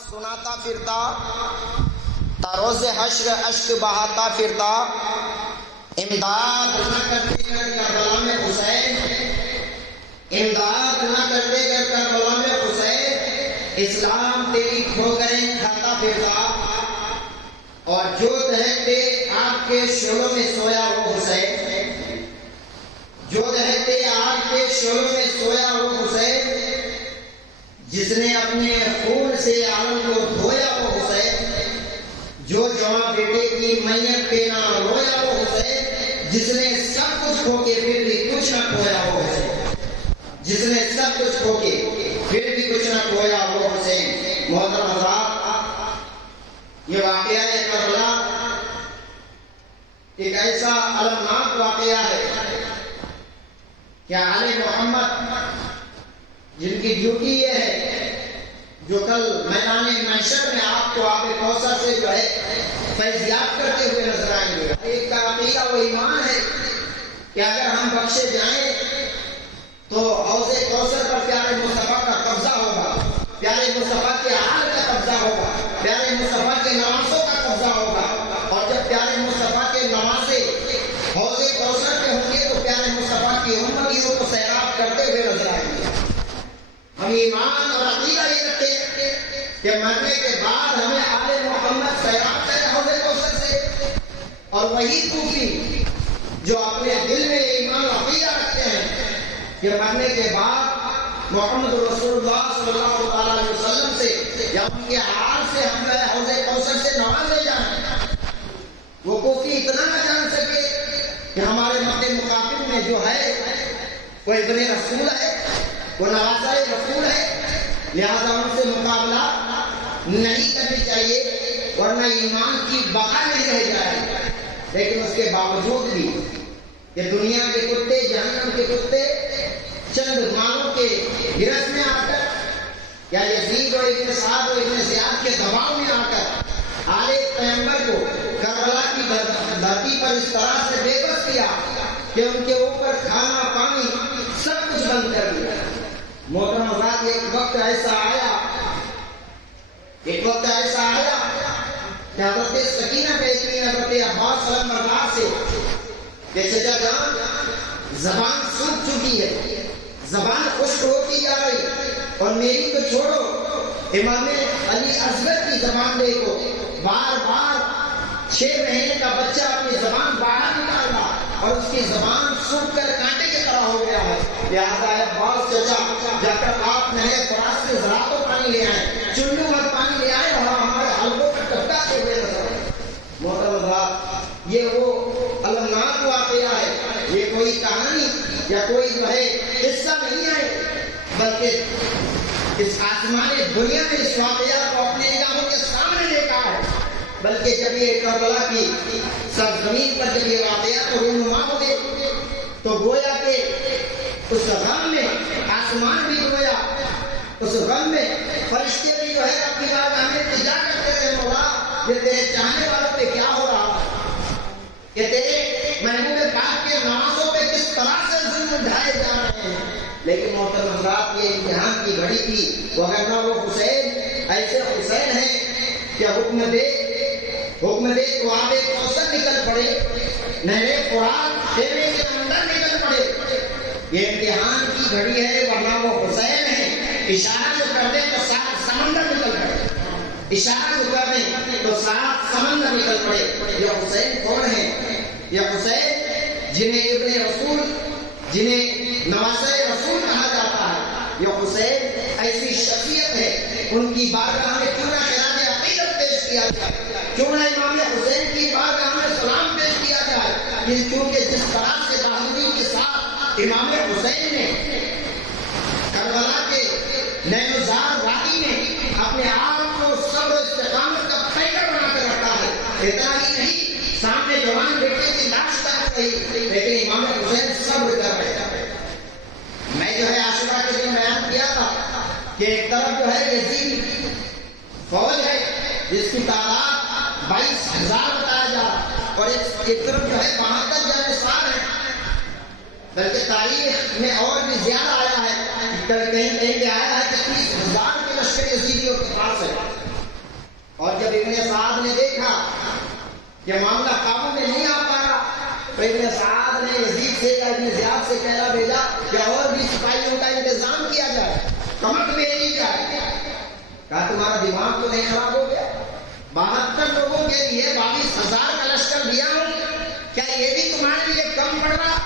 سناتا پھرتا تاروز حشر اشک بہاتا پھرتا امداد نہ کرتے گر کربلا میں حسین امداد نہ کرتے گر کربلا میں حسین اسلام تیری کھو گئے کھاتا پھرتا اور جو دہتے آگ کے شعلوں میں سویا وہ حسین جو دہتے آگ کے شعلوں میں سویا وہ حسین جس نے اپنے خون سے عالم کو دھویا وہ حسین جو جواں بیٹے کی میت پہ نہ رویا وہ حسین جس نے سب کچھ کھو کے پھر بھی کچھ نہ کھویا وہ حسین جس نے سب کچھ کھو کے پھر بھی کچھ نہ کھویا وہ حسین۔ محترم حضرات، یہ واقعہ ہے کربلا ایک ایسا المناک واقعہ ہے کہ آل محمد جن کی ڈیوٹی یہ ہے جو کل میدان محشر میں آپ کو آب کوثر سے جو ہے فیضیاب کرتے ہوئے نظر آئیں گے۔ ایک کا عقیدہ وہ ایمان ہے کہ اگر ہم بخشے جائیں تو حوض کوثر پر پیارے مصطفیٰ کا قبضہ ہوگا، پیارے مصطفیٰ کے آل کا قبضہ ہوگا، پیارے مصطفیٰ کے نواسوں کا قبضہ ہوگا، اور جب پیارے مصطفیٰ کے نواسے حوض کوثر پہ ہوں گے تو پیارے مصطفیٰ کی امتیوں کو سیراب کرتے ہوئے نظر آئیں گے۔ ہم ایمان اور عقیدہ یہ رکھتے ہیں کہ مرنے کے بعد ہمیں آل محمد سیراب کرے حوض کوثر سے، اور وہی صوفی جو اپنے دل میں ایمان اور عقیدہ رکھتے ہیں کہ مرنے کے بعد محمد رسول اللہ صلی اللہ علیہ وسلم سے یا ان کے حال سے ہم حوض کوثر سے نوازے جائیں، وہ کوفی اتنا نہ جان سکے کہ ہمارے مکہ مقابل میں جو ہے وہ ابن رسول ہے، وہ نوازہ رسول ہے، لہذا ان سے مقابلہ نہیں کرنی چاہیے ورنہ ایمان کی بقا نہیں رہ جائے۔ لیکن اس کے باوجود بھی کہ دنیا کے کتے، جہنم کے کتے چند مالوں کے گرس میں آ کر یا یزید اور ابن سعد اور ابن زیاد کے دباؤ میں آ کر آل پیغمبر کو کربلا کی دھرتی پر اس طرح سے بے بس کیا کہ ان کے اوپر کھانا پانی سب کچھ بند کر دیا۔ محترم حضرات، ایک وقت ایسا آیا کہ حضرت سکینہ کہتی ہیں حضرت عباس صلی اللہ علیہ وسلم سے کہ چچا جان زبان سوکھ چکی ہے، زبان خشک ہوتی جا رہی، اور میری تو چھوڑو، امام علی اصغر کی زبان دیکھو، بار بار 6 مہینے کا بچہ اپنی زبان باہر نکال رہا اور اس کی زبان سوکھ کر کانٹے کی طرح ہو گیا ہے۔ لہٰذا عباس چچا جا کر آپ نہر فرات سے ذرا تو پانی لے آئے، چلو بھر پانی لے آئے اور ہمارے حلقوں پر ٹپکاتے ہوئے نظر آئے۔ محترم حضرات، یہ وہ المناک واقعہ ہے، یہ کوئی کہانی یا کوئی جو ہے قصہ نہیں ہے، بلکہ اس آسمان دنیا میں اس واقعہ کو اپنی نگاہوں کے سامنے دیکھا ہے، بلکہ جب یہ کربلا کی سرزمین پر جب یہ واقعات رونما ہوئے تو گویا کہ اس غم میں آسمان بھی گویا، اس غم میں فرشتے بھی جو ہے اپنی بارگاہ میں التجا کرتے رہے، مولا یہ تیرے چاہنے والوں پہ کیا ہو رہا کہ تیرے محبوب پاک کے نوازوں پہ کس طرح سے ظلم ڈھائے جا رہے ہیں۔ لیکن محترم حضرات، یہ امتحان کی گھڑی تھی، وغیرہ وہ حسین ایسے حسین ہیں کہ حکم دے تو آب کوثر نکل پڑے، نہر فرات خیمے کے اندر نکل پڑے۔ یہ امتحان کی گھڑی ہے، ورنہ وہ حسین ہیں، اشارہ جو کر دیں تو 7 سمندر نکل پڑے، اشارہ جو کر دیں تو 7 سمندر نکل پڑے۔ یہ حسین کون ہے؟ یہ حسین جنہیں ابن رسول، جنہیں نواسہ رسول کہا جاتا ہے، یہ حسین ایسی شخصیت ہے، ان کی بارگاہ میں کیوں نہ خراج عقیدت پیش کیا جائے، کیوں نہ امام حسین کی بارگاہ میں سلام پیش کیا جائے، کیونکہ جس طرح سے بہادری کے ساتھ امام حسین نے کربلا کے نینوزار وادی میں اپنے آپ کو صبر و استقامت کا پیکر بنا کر رکھا ہے، اتنا ہی نہیں، سامنے جوان بیٹے کی لاش تک رہی، لیکن امام حسین صبر کر رہے تھے۔ میں جو ہے عاشورہ کے دن بیان کیا تھا کہ ایک طرف جو ہے یزید فوج ہے جس کی تعداد 22,000 بتایا جا رہا ہے، اور ایک طرف جو ہے 72 جانشین ہیں، بلکہ تاریخ میں اور بھی زیادہ آیا ہے، کہیں کہیں آیا ہے کہ 30,000 کے لشکر یزیدیوں کے پاس ہے۔ یہ معاملہ قابو میں نہیں آ پا رہا، تو ابن سعد نے یزید سے ابن زیاد سے کہنا بھیجا کہ اور بھی سپاہیوں کا انتظام کیا جائے، کمک بھیجی جائے۔ کہا تمہارا دماغ تو نہیں خراب ہو گیا؟ 72 لوگوں کے لیے 22,000 کا لشکر دیا ہوں، کیا یہ بھی تمہارے لیے کم پڑ رہا؟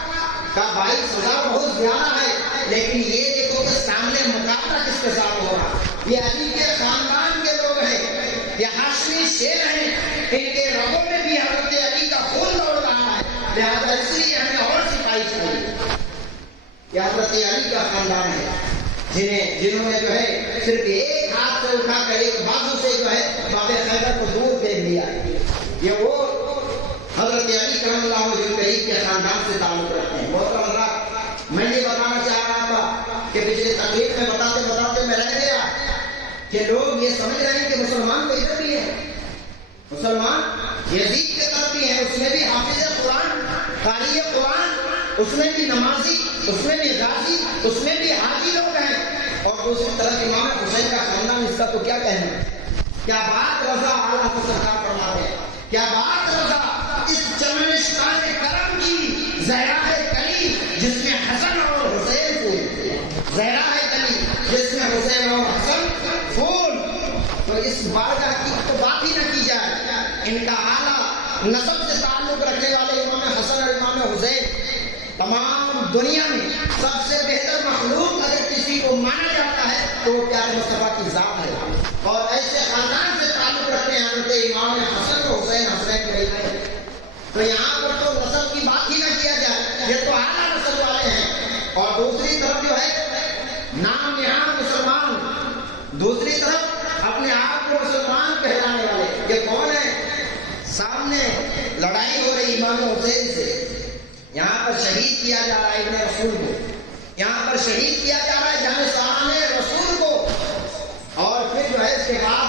کہا 22,000 بہت زیادہ ہے، لیکن یہ دیکھو کہ سامنے مقابلہ کس کے ساتھ ہو رہا۔ یہ علی کے خاندان کے لوگ ہیں، یہ ہاشمی شیر ہیں، ان کے رگوں میں بھی حضرت علی کا خون دوڑ رہا ہے، لہذا اس لیے ہمیں اور سپاہی چاہیے۔ یہ حضرت علی کا خاندان ہے، جنہوں نے جو ہے صرف ایک ہاتھ سے اٹھا کر ایک بازو سے جو ہے باب خیبر کو دور پھینک دیا۔ یہ وہ حضرت علی کرم اللہ وجہ کریم کے خاندان سے تعلق رکھتے ہیں۔ محترم حضرات، میں یہ بتانا چاہ رہا تھا کہ پچھلے تقریب میں بتاتے بتاتے میں رہ گیا کہ لوگ یہ سمجھ رہے ہیں کہ مسلمان تو ادھر بھی ہے، مسلمان یزید کے طرف بھی ہے، اس میں بھی حافظ قرآن، قاری قرآن، اس میں بھی نمازی، اس میں بھی غازی، اس میں بھی حاجی لوگ ہیں، اور دوسری طرف امام حسین کا خاندان، اس کا تو کیا کہنا۔ کیا بات رضا اعلیٰ کو سرکار فرماتے ہیں، کیا بات رضا اس چمنستان کرم کی زہرا ہے کلی جس میں حسن اور حسین پھول، زہرا ہے کلی جس میں حسین اور حسن پھول۔ تو اس بارگاہ کی تو بات ہی نہ کی جائے، ان کا اعلیٰ نسب سے تعلق رکھنے والے امام حسن اور امام حسین تمام دنیا میں سب سے بہتر مخلوق اگر کسی کو مانا جاتا ہے تو وہ پیارے مصطفیٰ کی ذات ہے، اور ایسے خاندان سے تعلق رکھتے ہیں حضرت امام حسن و حسین حسین بھائی۔ تو یہاں پر تو نسل کی بات ہی نہ کیا جائے، یہ تو اعلیٰ نسل والے ہیں، اور دوسری طرف جو ہے نام یہاں مسلمان، دوسری طرف اپنے آپ کو مسلمان کہلانے والے، یہ کون ہے؟ سامنے لڑائی ہو رہی امام حسین سے، یہاں پر شہید کیا جا رہا ہے ابن رسول کو، یہاں پر شہید کیا جا رہا ہے جانشان رسول کو، اور پھر جو ہے اس کے بعد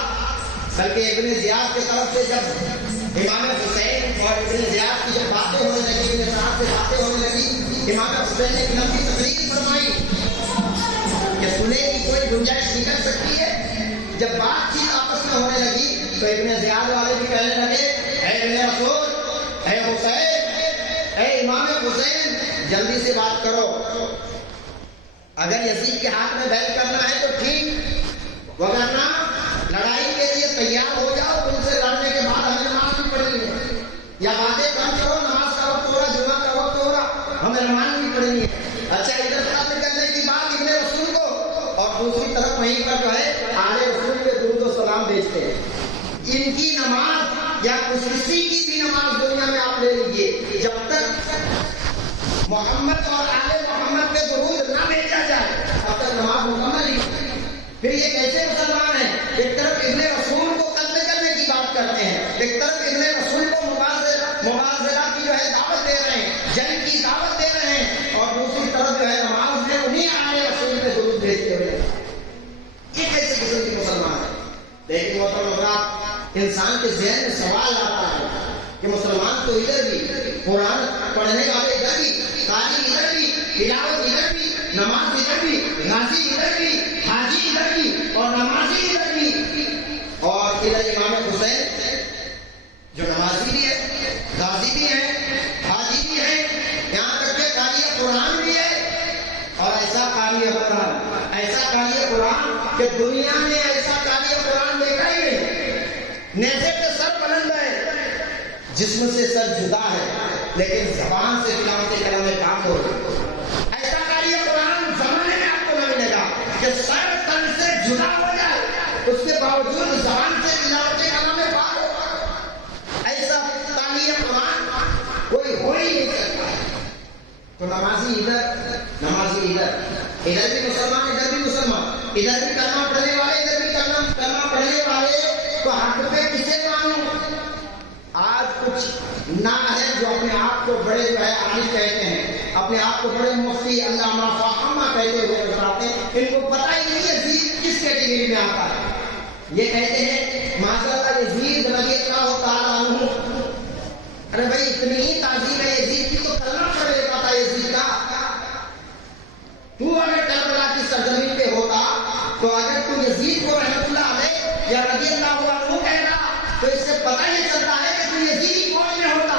بلکہ ابن زیاد کی طرف سے جب امام حسین اور ابن زیاد کی جب باتیں ہونے لگی، ابن سعد سے باتیں ہونے لگی، امام حسین نے ایک لمبی تقریر فرمائی کہ سنے کی کوئی گنجائش نکل سکتی ہے۔ جب بات چیت آپس میں ہونے لگی تو ابن زیاد والے بھی کہنے لگے، اے ابن رسول، اے حسین، اے امام حسین، جلدی سے بات کرو، اگر یزید کے ہاتھ میں بیعت کرنا ہے تو ٹھیک، وگرنہ لڑائی کے لیے تیار ہو جاؤ، ان سے لڑنے کے بعد ہمیں نماز بھی پڑھنی ہے، یا باتیں کم کرو، نماز کا وقت ہو رہا، جمعہ کا وقت ہو رہا، ہمیں نماز بھی پڑھنی ہے۔ اچھا، ادھر قتل کرنے کی بات ابن رسول کو، اور دوسری طرف وہیں پر جو ہے آل رسول کے درود و سلام بھیجتے ہیں۔ ان کی نماز یا کسی کی بھی نماز دنیا میں آپ لے لیجیے، جب تک محمد اور آل محمد پہ درود نہ بھیجا جائے تب تک نماز مکمل نہیں۔ پھر یہ کیسے مسلمان ہیں؟ ایک طرف ابن رسول کو قتل کرنے کی بات کرتے ہیں، ایک طرف ابن رسول کو مبارزہ کی جو ہے دعوت دے رہے ہیں، جنگ کی دعوت دے رہے ہیں، اور دوسری طرف جو ہے نماز میں انہیں آل رسول پہ درود بھیجتے ہوئے۔ یہ کیسے قسم کے مسلمان ہیں؟ لیکن محترم حضرات، انسان کے ذہن میں سوال آتا ہے کہ مسلمان تو ادھر بھی، قرآن پڑھنے والے ادھر بھی، قاری ادھر بھی، تلاوت ادھر بھی، نماز ادھر بھی، غازی ادھر بھی، حاجی ادھر بھی، اور نمازی ادھر بھی، اور ادھر امام حسین جو نمازی بھی ہے، غازی بھی ہے، حاجی بھی ہے، یہاں تک کہ قاری قرآن بھی ہے، اور ایسا قاری قرآن، ایسا قاری قرآن کہ دنیا نے ایسا قاری قرآن دیکھا ہی نہیں، نیزے پہ سر بلند ہے، جسم سے سر جدا ہے، لیکن زبان سے تلاوت کلام پاک ہو رہی ہے۔ ایسا قاری قرآن زمانے میں آپ کو نہ ملے گا کہ سر تن سے جدا ہو جائے، اس کے باوجود زبان سے تلاوت کلام پاک ہو، ایسا قاری قرآن کوئی ہو ہی نہیں سکتا۔ تو نمازی ادھر، نمازی ادھر، ادھر بھی مسلمان، ادھر بھی مسلمان، ادھر بھی کلمہ پڑھنے والے، ادھر بھی کلمہ پڑھنے والے، تو حق پہ کسے مانوں؟ آج کچھ نہ ہے جو اپنے آپ کو بڑے جو ہے عالم کہتے ہیں، اپنے آپ کو بڑے مفتی علامہ فاہمہ کہتے ہوئے بتاتے ہیں، ان کو پتہ ہی نہیں یزید کس کیٹیگری میں آتا ہے۔ یہ کہتے ہیں معذرت یزید رضی اللہ تعالیٰ عنہ، ارے بھائی اتنی ہی تعظیم ہے یزید کی تو کلمہ پڑھ لیتا تھا یزید کا۔ تو اگر کربلا کی سرزمین پہ ہوتا تو اگر تو یزید کو رحمت اللہ علیہ یا رضی اللہ عنہ کہتا تو اس سے پتہ یہ چلتا ہے کہ تو یزیدی فوج میں ہوتا،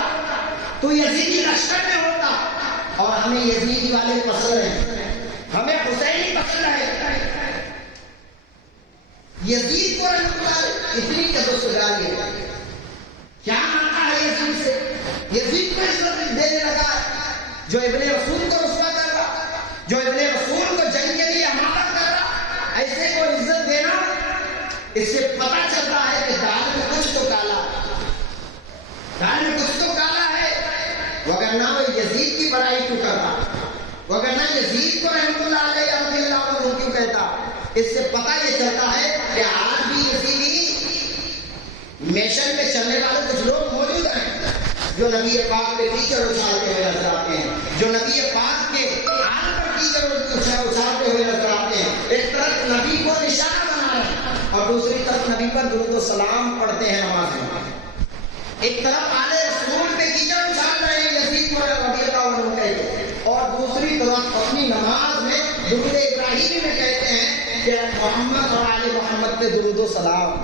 تو یزیدی لشکر میں ہوتا، اور ہمیں یزیدی والے پسند ہیں، ہمیں حسینی پسند ہے۔ یزید کو رحمۃ اللہ اتنی جدوجہد ہے، کیا مانتا ہے یزید سے؟ یزید کو عزت دینے لگا جو ابن رسول کو رسوا کر رہا، جو ابن رسول کو جنگ کے لیے امانت کر رہا، ایسے کو عزت دینا، اس سے پتہ چلتا ہے کہ دال میں کچھ تو کالا ہے، دال میں کچھ تو کالا ہے، وگرنہ وہ یزید کی بڑائی کیوں کرتا، وگرنہ یزید کو رحمۃ اللہ علیہ رضی اللہ عنہ کیوں کہتا؟ اس سے پتہ یہ چلتا ہے کہ آج بھی یزیدی میشن میں چلنے والے کچھ لوگ موجود ہیں جو نبی پاک پہ ٹیچر اچھالتے ہوئے نظر آتے ہیں، جو نبی پاک کے آن پر ٹیچر اچھالتے ہوئے نظر آتے ہیں۔ ایک طرف نبی کو نشانہ بنا رہے ہیں اور دوسری طرف نبی پر درود و سلام پڑھتے ہیں نماز میں۔ ایک طرف آل رسول پہ ٹیچر اچھال رہے ہیں یزید کو رضی اللہ عنہ کہتے ہیں، اور دوسری طرف اپنی نماز میں درود ابراہیمی میں کہتے ہیں کہ محمد اور آل محمد پہ درود و سلام۔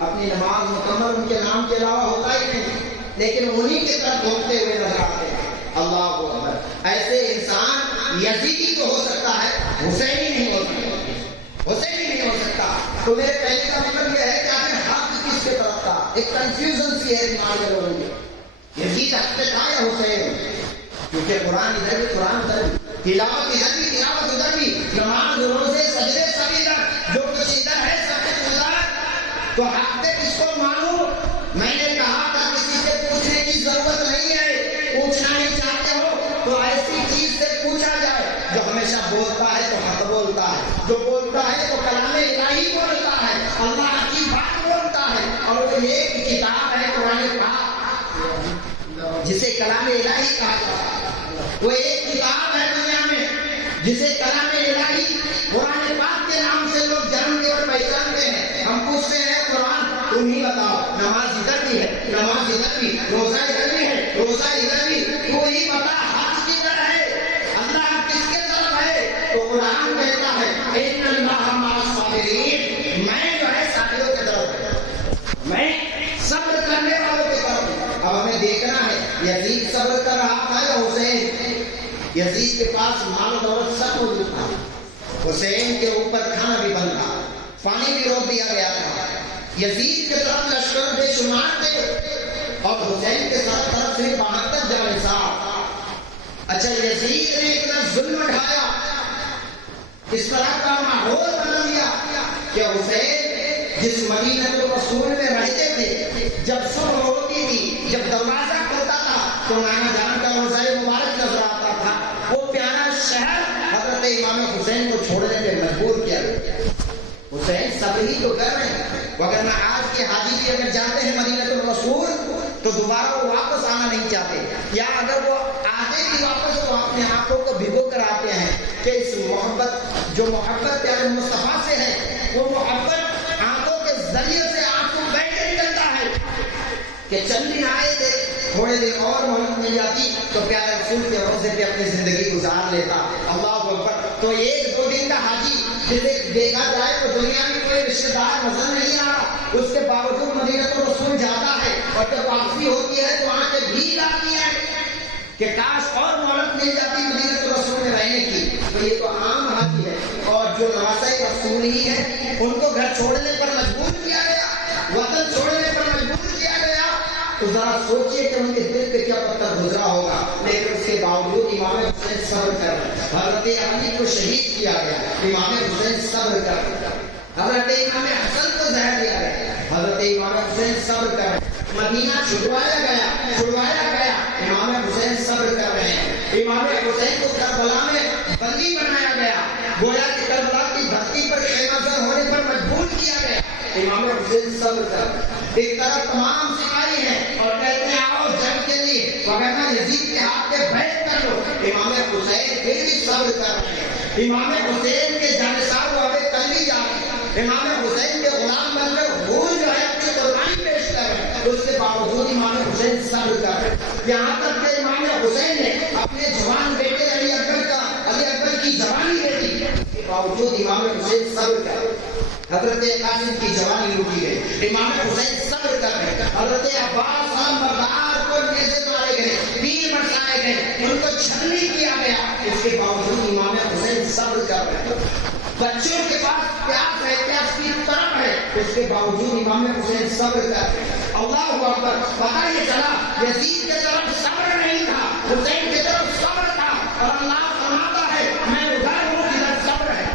اپنی نماز مکمل ان کے نام کے علاوہ ہوتا ہی نہیں، لیکن انہی کی طرف گھومتے ہوئے نظر آتے ہیں۔ اللہ اکبر! ایسے انسان یزیدی تو ہو سکتا ہے، حسینی نہیں ہو سکتا، حسینی نہیں ہو سکتا۔ تو میرے کہنے کا مطلب یہ ہے کہ آخر حق کس کے طرف تھا؟ ایک کنفیوژن سی ہے دماغ میں لوگوں کی، یزید حق پہ تھا یا حسین؟ کیونکہ قرآن ادھر بھی، قرآن ادھر بھی، تلاوت ادھر بھی، تلاوت ادھر بھی، نماز روزے سجدے سب ادھر، جو کچھ ادھر ہے سب کچھ ادھر۔ تو حق پہ کس کو مانوں؟ میں نے کہا تھا کسی سے پوچھنے کی ضرورت نہیں ہے، پوچھنا نہیں چاہتے ہو تو ایسی چیز سے پوچھا جائے جو ہمیشہ بولتا ہے تو حق بولتا ہے، جو بولتا ہے تو کلام الہی بولتا ہے، اللہ کی بات بولتا ہے، اور وہ ایک کتاب ہے قرآن پاک جسے کلام الہی کہا جاتا ہے۔ وہ ایک کتاب ہے دنیا میں جسے کلام الہی قرآن پاک کے نام سے لوگ جانتے اور پہچانتے ہیں۔ ہم پوچھتے ہیں قرآن تم ہی بتاؤ، نماز ادھر بھی ہے، نماز ادھر بھی، روزہ ادھر بھی ہے، روزہ ادھر بھی، تو ہی بتا حق کدھر ہے، اللہ کس کے طرف ہے؟ تو قرآن کہتا ہے ان اللہ مع الصابرین، میں جو ہے صابروں کے طرف ہوں، میں صبر کرنے والوں کے طرف ہوں۔ اب ہمیں دیکھنا ہے یزید صبر کر رہا تھا یا حسین؟ یزید کے پاس مال و دولت سب موجود تھا، حسین کے اوپر کھانا بھی بند تھا، پانی بھی روک دیا گیا تھا، یزید کے طرف لشکر بے شمار تھے اور حسین کے ساتھ طرف صرف 72 جانصار۔ اچھا یزید نے اتنا ظلم اٹھایا، اس طرح کا ماحول بنا دیا کہ حسین جس مدینہ رسول میں رہتے تھے، جب صبح ہوتی تھی، جب دروازہ کھلتا تھا تو نانا جان کا روضہ مبارک نظر آتا تھا، وہ پیارا شہر حضرت امام حسین کو چھوڑنے پہ مجبور کیا گیا۔ حسین سب ہی تو کر رہے ہیں، وگرنہ آج کے حاجی بھی اگر جاتے ہیں مدینہ الرسول تو دوبارہ وہ واپس آنا نہیں چاہتے، یا اگر وہ آتے بھی واپس تو اپنے آنکھوں کو بھگو کر آتے ہیں کہ اس محبت جو محبت پیارے مصطفیٰ سے ہے، وہ محبت آنکھوں کے ذریعے سے آپ کو بیٹھ کے نکلتا ہے کہ چل بھی آئے تھے، تھوڑے دن اور محبت مل جاتی تو پیارے رسول کے روزے پہ اپنی زندگی گزار لیتا۔ اللہ اکبر! تو ایک دو دن کا حاجی جسے دیکھا جائے تو دنیا میں کوئی رشتہ دار نظر نہیں آ رہا، اس کے باوجود مدینہ الرسول جاتا ہے اور جب واپسی ہوتی ہے تو آنکھیں بھیگ آتی ہیں کہ کاش اور مہلت مل جاتی مدینہ الرسول میں رہنے کی۔ تو یہ تو عام حاجی ہے، اور جو نواسہ رسول ہی ہے ان کو گھر چھوڑنے پر مجبور کیا گیا، وطن چھوڑنے پر مجبور کیا گیا، تو ذرا سوچئے کہ ان کے دل پہ کیا پتھر گزرا ہوگا۔ لیکن اس کے باوجود امام حسین صبر کر رہے، حضرت علی کو شہید کیا گیا، امام حسین صبر کر رہے، حضرت امام حسن کو زہر دیا گیا، حضرت امام حسین صبر کر رہے، مدینہ چھڑوایا گیا، امام حسین صبر کر رہے ہیں، امام حسین کو کربلا میں بندی بنایا گیا، گویا کہ کربلا کی دھرتی پر خیمہ زر ہونے پر مجبور کیا گیا، امام حسین صبر کر رہے ہیں۔ ایک طرف تمام سپاہی ہیں اور کہتے ہیں آؤ جنگ کے لیے، وگرنہ یزید کے ہاتھ پہ بیعت کر لو، امام حسین پھر بھی صبر کر رہے ہیں، امام حسین کے جانصار وہ ابھی کل بھی جا رہے ہیں، امام حسین کے غلام بن کر خون جو ہے اپنی قربانی پیش کر رہے ہیں، اس کے باوجود امام حسین صبر کر رہے ہیں، یہاں تک کہ امام حسین نے اپنے جوان بیٹے علی اکبر کی جوانی بیٹی باوجود امام حسین صبر کر رہے. حضرت قاسم کی جوانی لوٹی گئی, امام حسین صبر کر رہے. حضرت عباس مردار کو نیزے مارے گئے, تیر برسائے گئے, ان کو چھلنی کیا گیا, اس کے باوجود امام حسین صبر کر رہے. بچوں کے پاس پیاس ہے, پیاس کی طرف ہے, اس کے باوجود امام حسین صبر کر رہے. اللہ اکبر. پتہ یہ چلا یزید کی طرف صبر نہیں تھا, حسین کی طرف صبر تھا. اور اللہ فرماتا ہے میں ادھر ہوں جدھر صبر ہے,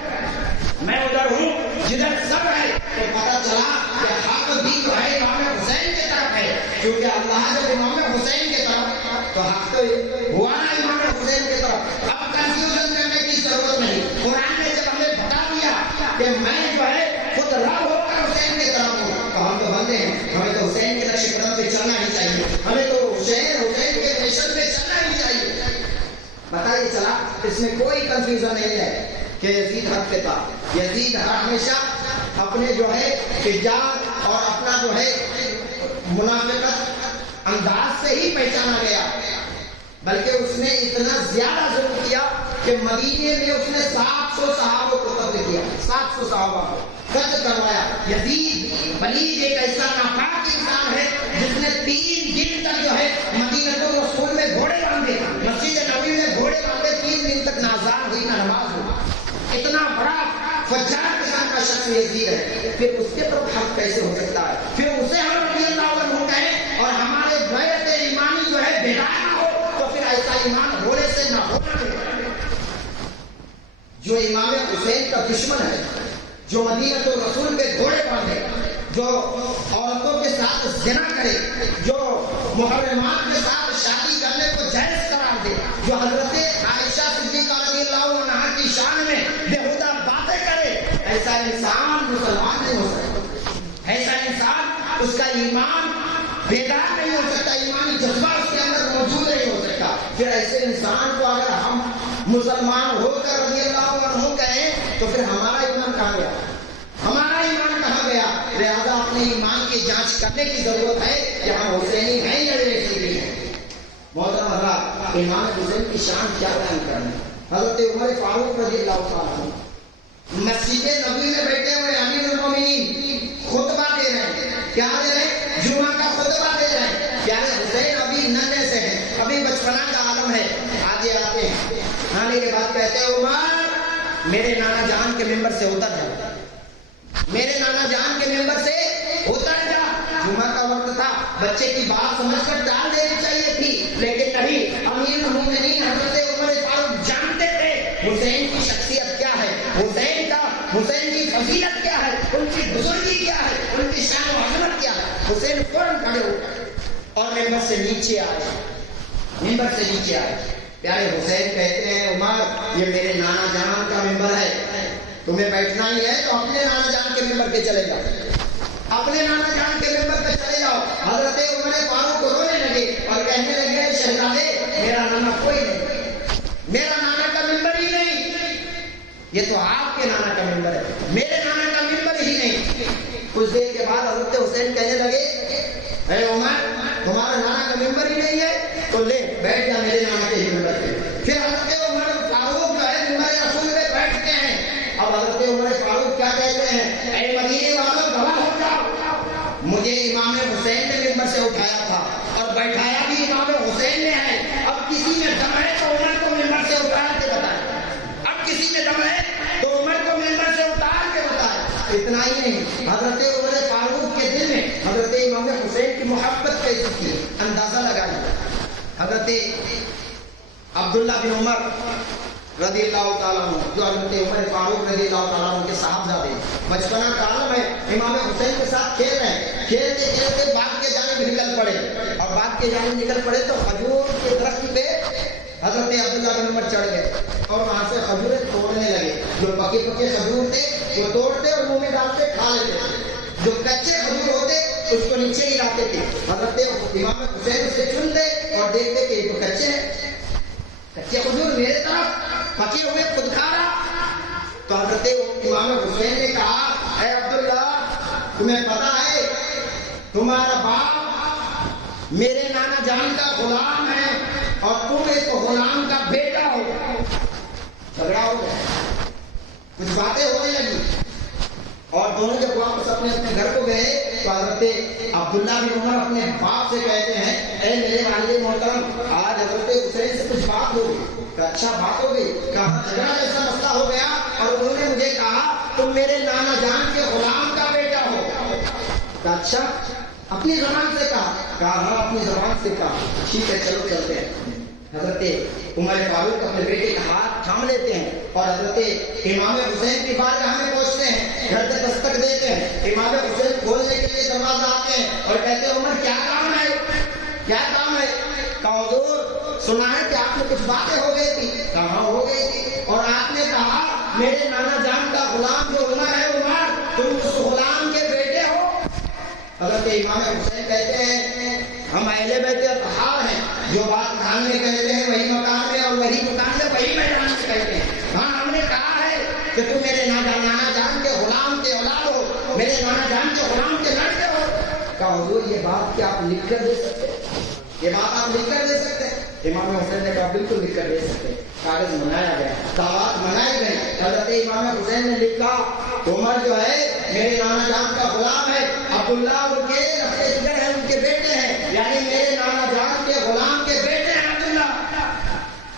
میں ادھر ہوں جدھر صبر ہے. تو پتہ چلا کہ حق بھی جو ہے امام حسین کی طرف ہے, کیونکہ اللہ جب امام حسین کی طرف تو حق تو ہوا نا امام حسین کی طرف. اب کنفیوژن کرنے کی ضرورت نہیں. قرآن نے جب ہمیں بتا دیا کہ میں جو ہے خود رب ہو کر حسین کی طرف ہوں, تو ہم تو بندے ہیں, ہمیں تو حسین کے نقش قدم پہ چلنا ہی چاہیے, ہمیں تو حسین کے مشن پہ چلنا ہی چاہیے. پتہ یہ چلا اس میں کوئی کنفیوژن نہیں ہے کہ یزید حق پہ تھا. یزید ہمیشہ اپنے جو ہے حجاب اور اپنا جو ہے منافقت انداز سے ہی پہچانا گیا, بلکہ اس نے اتنا زیادہ ظلم کیا کہ مدینے میں اس نے 700 صحابوں کو قتل کیا, 700 صحابہ کو قتل کروایا. یزید ولید ایک ایسا ناپاک انسان ہے جس نے 3 دن تک جو ہے مدینہ رسول میں گھوڑے باندھے, مسجد نبوی میں گھوڑے باندھے, 3 دن تک نہ اذان ہوئی نہ نماز ہوئی. اتنا بڑا فجار قسم کا شخص یزید ہے. پھر اس کے طرف حق کیسے ہو سکتا ہے؟ پھر اسے ہم رضی اللہ عنہ کہیں اور ہمارے بیعت ایمانی جو ہے بیدار نہ ہو, تو پھر ایسا ایمان ہونے سے نہ ہونا ہے. جو امام حسین کا دشمن ہے, جو مدینہ رسول کے گھوڑے باندھے, جو عورتوں کے ساتھ زنا کرے, جو محرمات کے ساتھ شادی کرنے کو جائز قرار دے, جو حضرت عائشہ صدیقہ رضی اللہ عنہا کی شان میں بےہودہ باتیں کرے, ایسا انسان مسلمان نہیں ہو سکتا. ایسا انسان اس کا ایمان بیدار نہیں ہو سکتا, ایمانی جذبہ اس کے اندر موجود نہیں ہو سکتا. پھر ایسے انسان کو اگر ہم مسلمان ہو کر رضی اللہ عنہ کہیں تو پھر ہمارا ایمان کہاں گیا, ہمارا ایمان کہاں گیا؟ لہذا اپنے ایمان کی جانچ کرنے کی ضرورت ہے کہ ہم حسینی ہیں یا یزیدی ہیں. محترم حضرات, امام حسین کی شان کیا بیان کرنا. حضرت عمر فاروق رضی اللہ تعالیٰ مسجد نبوی میں بیٹھے ہوئے امیر المومنین خطبہ دے رہے ہیں. کیا دے رہے ہیں؟ جمعہ کا خطبہ دے رہے ہیں. پیارے حسین ابھی ننھے سے ہیں, ابھی بچپنا کا عالم ہے. آگے آتے ہیں, آنے کے بعد کہتے ہیں عمر میرے نانا جان کے ممبر سے اتر جا, میرے نانا جان کے ممبر سے اتر جا. جمعہ کا وقت تھا, بچے کی بات سمجھ کر ڈال دینی چاہیے تھی, لیکن نہیں. امیر المومنین حضرت عمر فاروق جانتے تھے حسین کی شخصیت کیا ہے, حسین کی فضیلت کیا ہے, ان کی بزرگی کیا ہے, ان کی شان و عظمت کیا ہے. حسین فوراً کھڑے ہو اور ممبر سے نیچے آئے. پیارے حسین کہتے ہیں عمر یہ میرے نانا جان کا ممبر ہے, تمہیں بیٹھنا ہی ہے تو اپنے نانا جان کے ممبر پہ چلے جاؤ, اپنے نانا جان کے ممبر پہ چلے جاؤ. حضرت عمر فاروق کو رونے لگے اور کہنے لگے شہزادے میرا نانا کوئی نہیں, میرا نانا کا ممبر ہی نہیں, یہ تو آپ کے نانا کا ممبر ہے, میرے نانا کا ممبر ہی نہیں. کچھ دیر کے بعد حضرت حسین کہنے لگے اے عمر تمہارا نانا کا ممبر ہی نہیں ہے تو لے بیٹھ جا میرے نانا کے ہی ممبر پہ. پھر حضرت عمر فاروق جو ہے ممبر رسول پہ بیٹھتے ہیں. اب حضرت عمر فاروق کیا کہتے ہیں, اے مدینے والوں گواہ ہو جاؤ, مجھے امام حسین نے ممبر سے اٹھایا تھا اور بیٹھایا بھی امام حسین نے ہے. اب کسی میں دم ہے تو عمر کو ممبر سے اتار کے بتائے, اب کسی میں دم ہے تو عمر کو ممبر سے اتار کے بتائے. اتنا ہی نہیں, حضرت عمر فاروق کے دل میں حضرت امام حسین کی محبت کیسی تھی اندازہ لگائیے. حضرت عبداللہ بن عمر رضی اللہ تعالیٰ عنہ جو حضرت عمر فاروق رضی اللہ تعالیٰ عنہ کے صاحبزادے, بچپنا کا عالم ہے, امام حسین کے ساتھ کھیل رہے ہیں. کھیلتے کھیلتے باغ کے جانب نکل پڑے, اور باغ کے جانب نکل پڑے تو کھجور کے درخت پہ حضرت عبداللہ بن عمر چڑھ گئے اور وہاں سے کھجوریں توڑنے لگے. جو پکے کھجور تھے وہ توڑتے اور منہ میں ڈالتے کھا لیتے, جو کچے کھجور ہوتے اس کو نیچے گراتے تھے. حضرت امام حسین اسے چنتے اور دیکھتے کہ یہ تو کچے ہیں, کچے کھجور میرے طرف پکے ہوئے خود کھا رہا. تو حضرت امام حسین نے کہا اے عبداللہ تمہیں پتا ہے تمہارا باپ میرے نانا جان کا غلام ہے اور تم ایک غلام کا بیٹا ہو. جھگڑا ہو گیا. کچھ باتیں ہونے لگی اور دونوں جب واپس اپنے اپنے گھر کو گئے تو حضرت عبداللہ بن عمر اپنے باپ سے کہتے ہیں اے میرے والد محترم آج حضرت حسین سے کچھ بات ہو گئی. اچھا بات ہو گئی, کہا جھگڑا جیسا مسئلہ ہو گیا اور انہوں نے مجھے کہا تم میرے نانا جان کے غلام کا بیٹا ہو. اچھا اپنی زبان سے کہا ہاں اپنی زبان سے کہا, ٹھیک ہے چلو چلتے ہیں. حضرت عمر فاروق اپنے بیٹے کا ہاتھ تھام لیتے ہیں اور حضرت امام حسین کی بارگاہ میں پہنچتے ہیں, گھر سے دستک دیتے ہیں. امام حسین کھولنے کے لیے دروازہ آتے ہیں اور کہتے ہیں عمر کیا کام ہے, کیا کام ہے؟ کہا حضور سنا ہے کہ آپ نے کچھ باتیں ہو گئی تھی. کہاں ہو گئی تھی؟ اور آپ نے کہا میرے نانا جان کا غلام جو عمر ہے عمر تم اس غلام کے بیٹے ہو. حضرت امام حسین کہتے ہیں ہم اہل بیت اطہار ہیں, جو بات کان میں کہتے ہیں وہی مکان میں اور وہی مکان میں وہی میدان میں کہتے ہیں. ہاں ہم نے کہا ہے کہ تم میرے نانا جان کے غلام کے اولاد ہو, میرے نانا جان کے غلام کے لڑکے ہو. کہا حضور یہ بات کیا آپ لکھ کر دے سکتے ہیں, یہ بات آپ لکھ کر دے سکتے ہیں؟ امام حسین نے کہا بالکل لکھ کر دے سکتے ہیں. کاغذ منایا گیا, دعوات منائی گئی. حضرت امام حسین نے لکھا عمر جو ہے میرے نانا جان کا غلام ہے, عبداللہ ان کے رشتے ہیں, ان کے بیٹے ہیں, یعنی میرے نانا جان کے غلام کے بیٹے ہیں عبداللہ.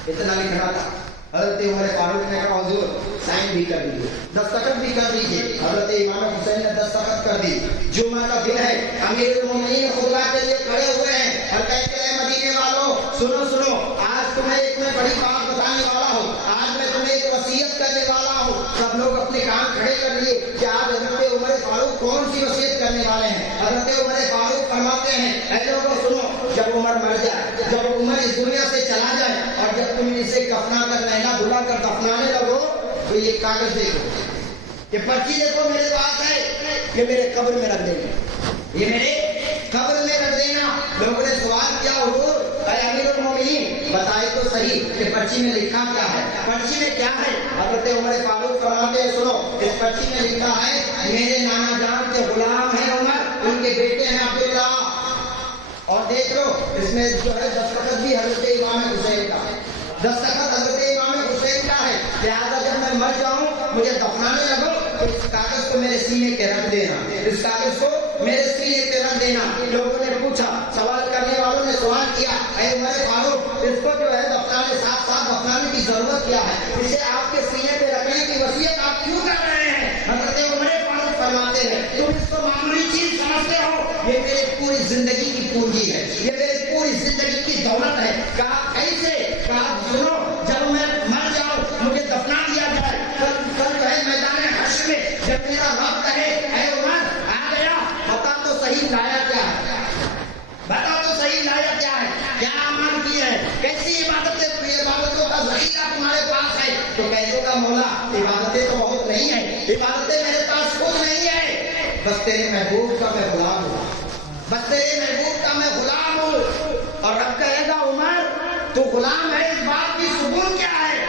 اتنا لکھنا تھا. حضرت عمر فاروق نے کہا حضور سائن بھی کر دیجیے, دستخط بھی کر دیجیے. حضرت امام حسین نے دستخط کر دی. جمعہ کا دن ہے, امیر المومنین خطبہ کے لیے کھڑے ہوئے ہیں اور کہتے ہیں مدینے والوں سنو سنو, آج تمہیں ایک میں بڑی بات بتانے والا ہوں, آج میں تمہیں ایک وصیت کرنے والا ہوں. سب لوگ اپنے کام کھڑے کر لیے کہ آج حضرت عمر فاروق کون سی وصیت کرنے والے ہیں. حضرت عمر فاروق فرماتے ہیں اے لوگوں سنو, جب عمر مر جائے, جب عمر اس دنیا سے چلا جائے اور جب تم اسے کفنا کر نہلا دھلا کر دفنانے لگو تو یہ کاغذ دیکھو, یہ پرچی دیکھو میرے پاس ہے, یہ میرے قبر میں رکھ دینا, یہ میرے قبر میں رکھ دینا. لوگوں نے سوال کیا حضور اے امیر المومنین بتائے تو صحیح کہ پرچی میں لکھا کیا ہے, پرچی میں کیا ہے؟ حضرت عمر فاروق فرماتے ہیں سنو, اس پرچی میں لکھا ہے میرے نانا جان کے غلام ہیں عمر, ان کے بیٹے ہیں عبداللہ. اور دیکھ لو اس میں جو ہے دستخط بھی حضرت امام حسین کا ہے, دستخط حضرت امام حسین کا ہے. لہٰذا جب میں مر جاؤں مجھے دفنانے لگو تو اس کاغذ کو میرے سینے پہ رکھ دینا, اس کاغذ کو میرے سینے پہ رکھ دینا. لوگوں نے پوچھا, سوال کرنے والوں نے سوال کیا اے عمر فاروق اس کو جو ہے دفنانے ساتھ ساتھ دفنانے کی ضرورت کیا ہے, اسے آپ کے سینے پہ رکھنے کی وصیت آپ کیوں کر رہے ہیں؟ حضرت عمر فاروق فرماتے ہیں تم اس کو معمولی چیز سمجھتے ہو, یہ میری پوری زندگی کی پونجی ہے, یہ میری پوری زندگی کی دولت ہے. کہا کیسے؟ کہا سنو جب میں مر جاؤں مجھے دفنا دیا جائے, کل جو ہے میدان حشر میں جب میرا رب کہے اے عمر آ گیا, بتا تو صحیح لایا کیا ہے, بتا تو صحیح لایا کیا ہے, کیا اعمال کیے ہیں, کیسی عبادتوں کا ذخیرہ تمہارے پاس ہے؟ تو کہنے کا مولا عبادتیں تو بہت نہیں ہیں, عبادتیں میرے پاس خود نہیں ہے, بس تیرے محبوب کا میں غلام ہوں, بس تیرے محبوب کا میں غلام ہوں. اور رب کہے گا عمر تو غلام ہے, اس بات کی ثبوت کیا ہے,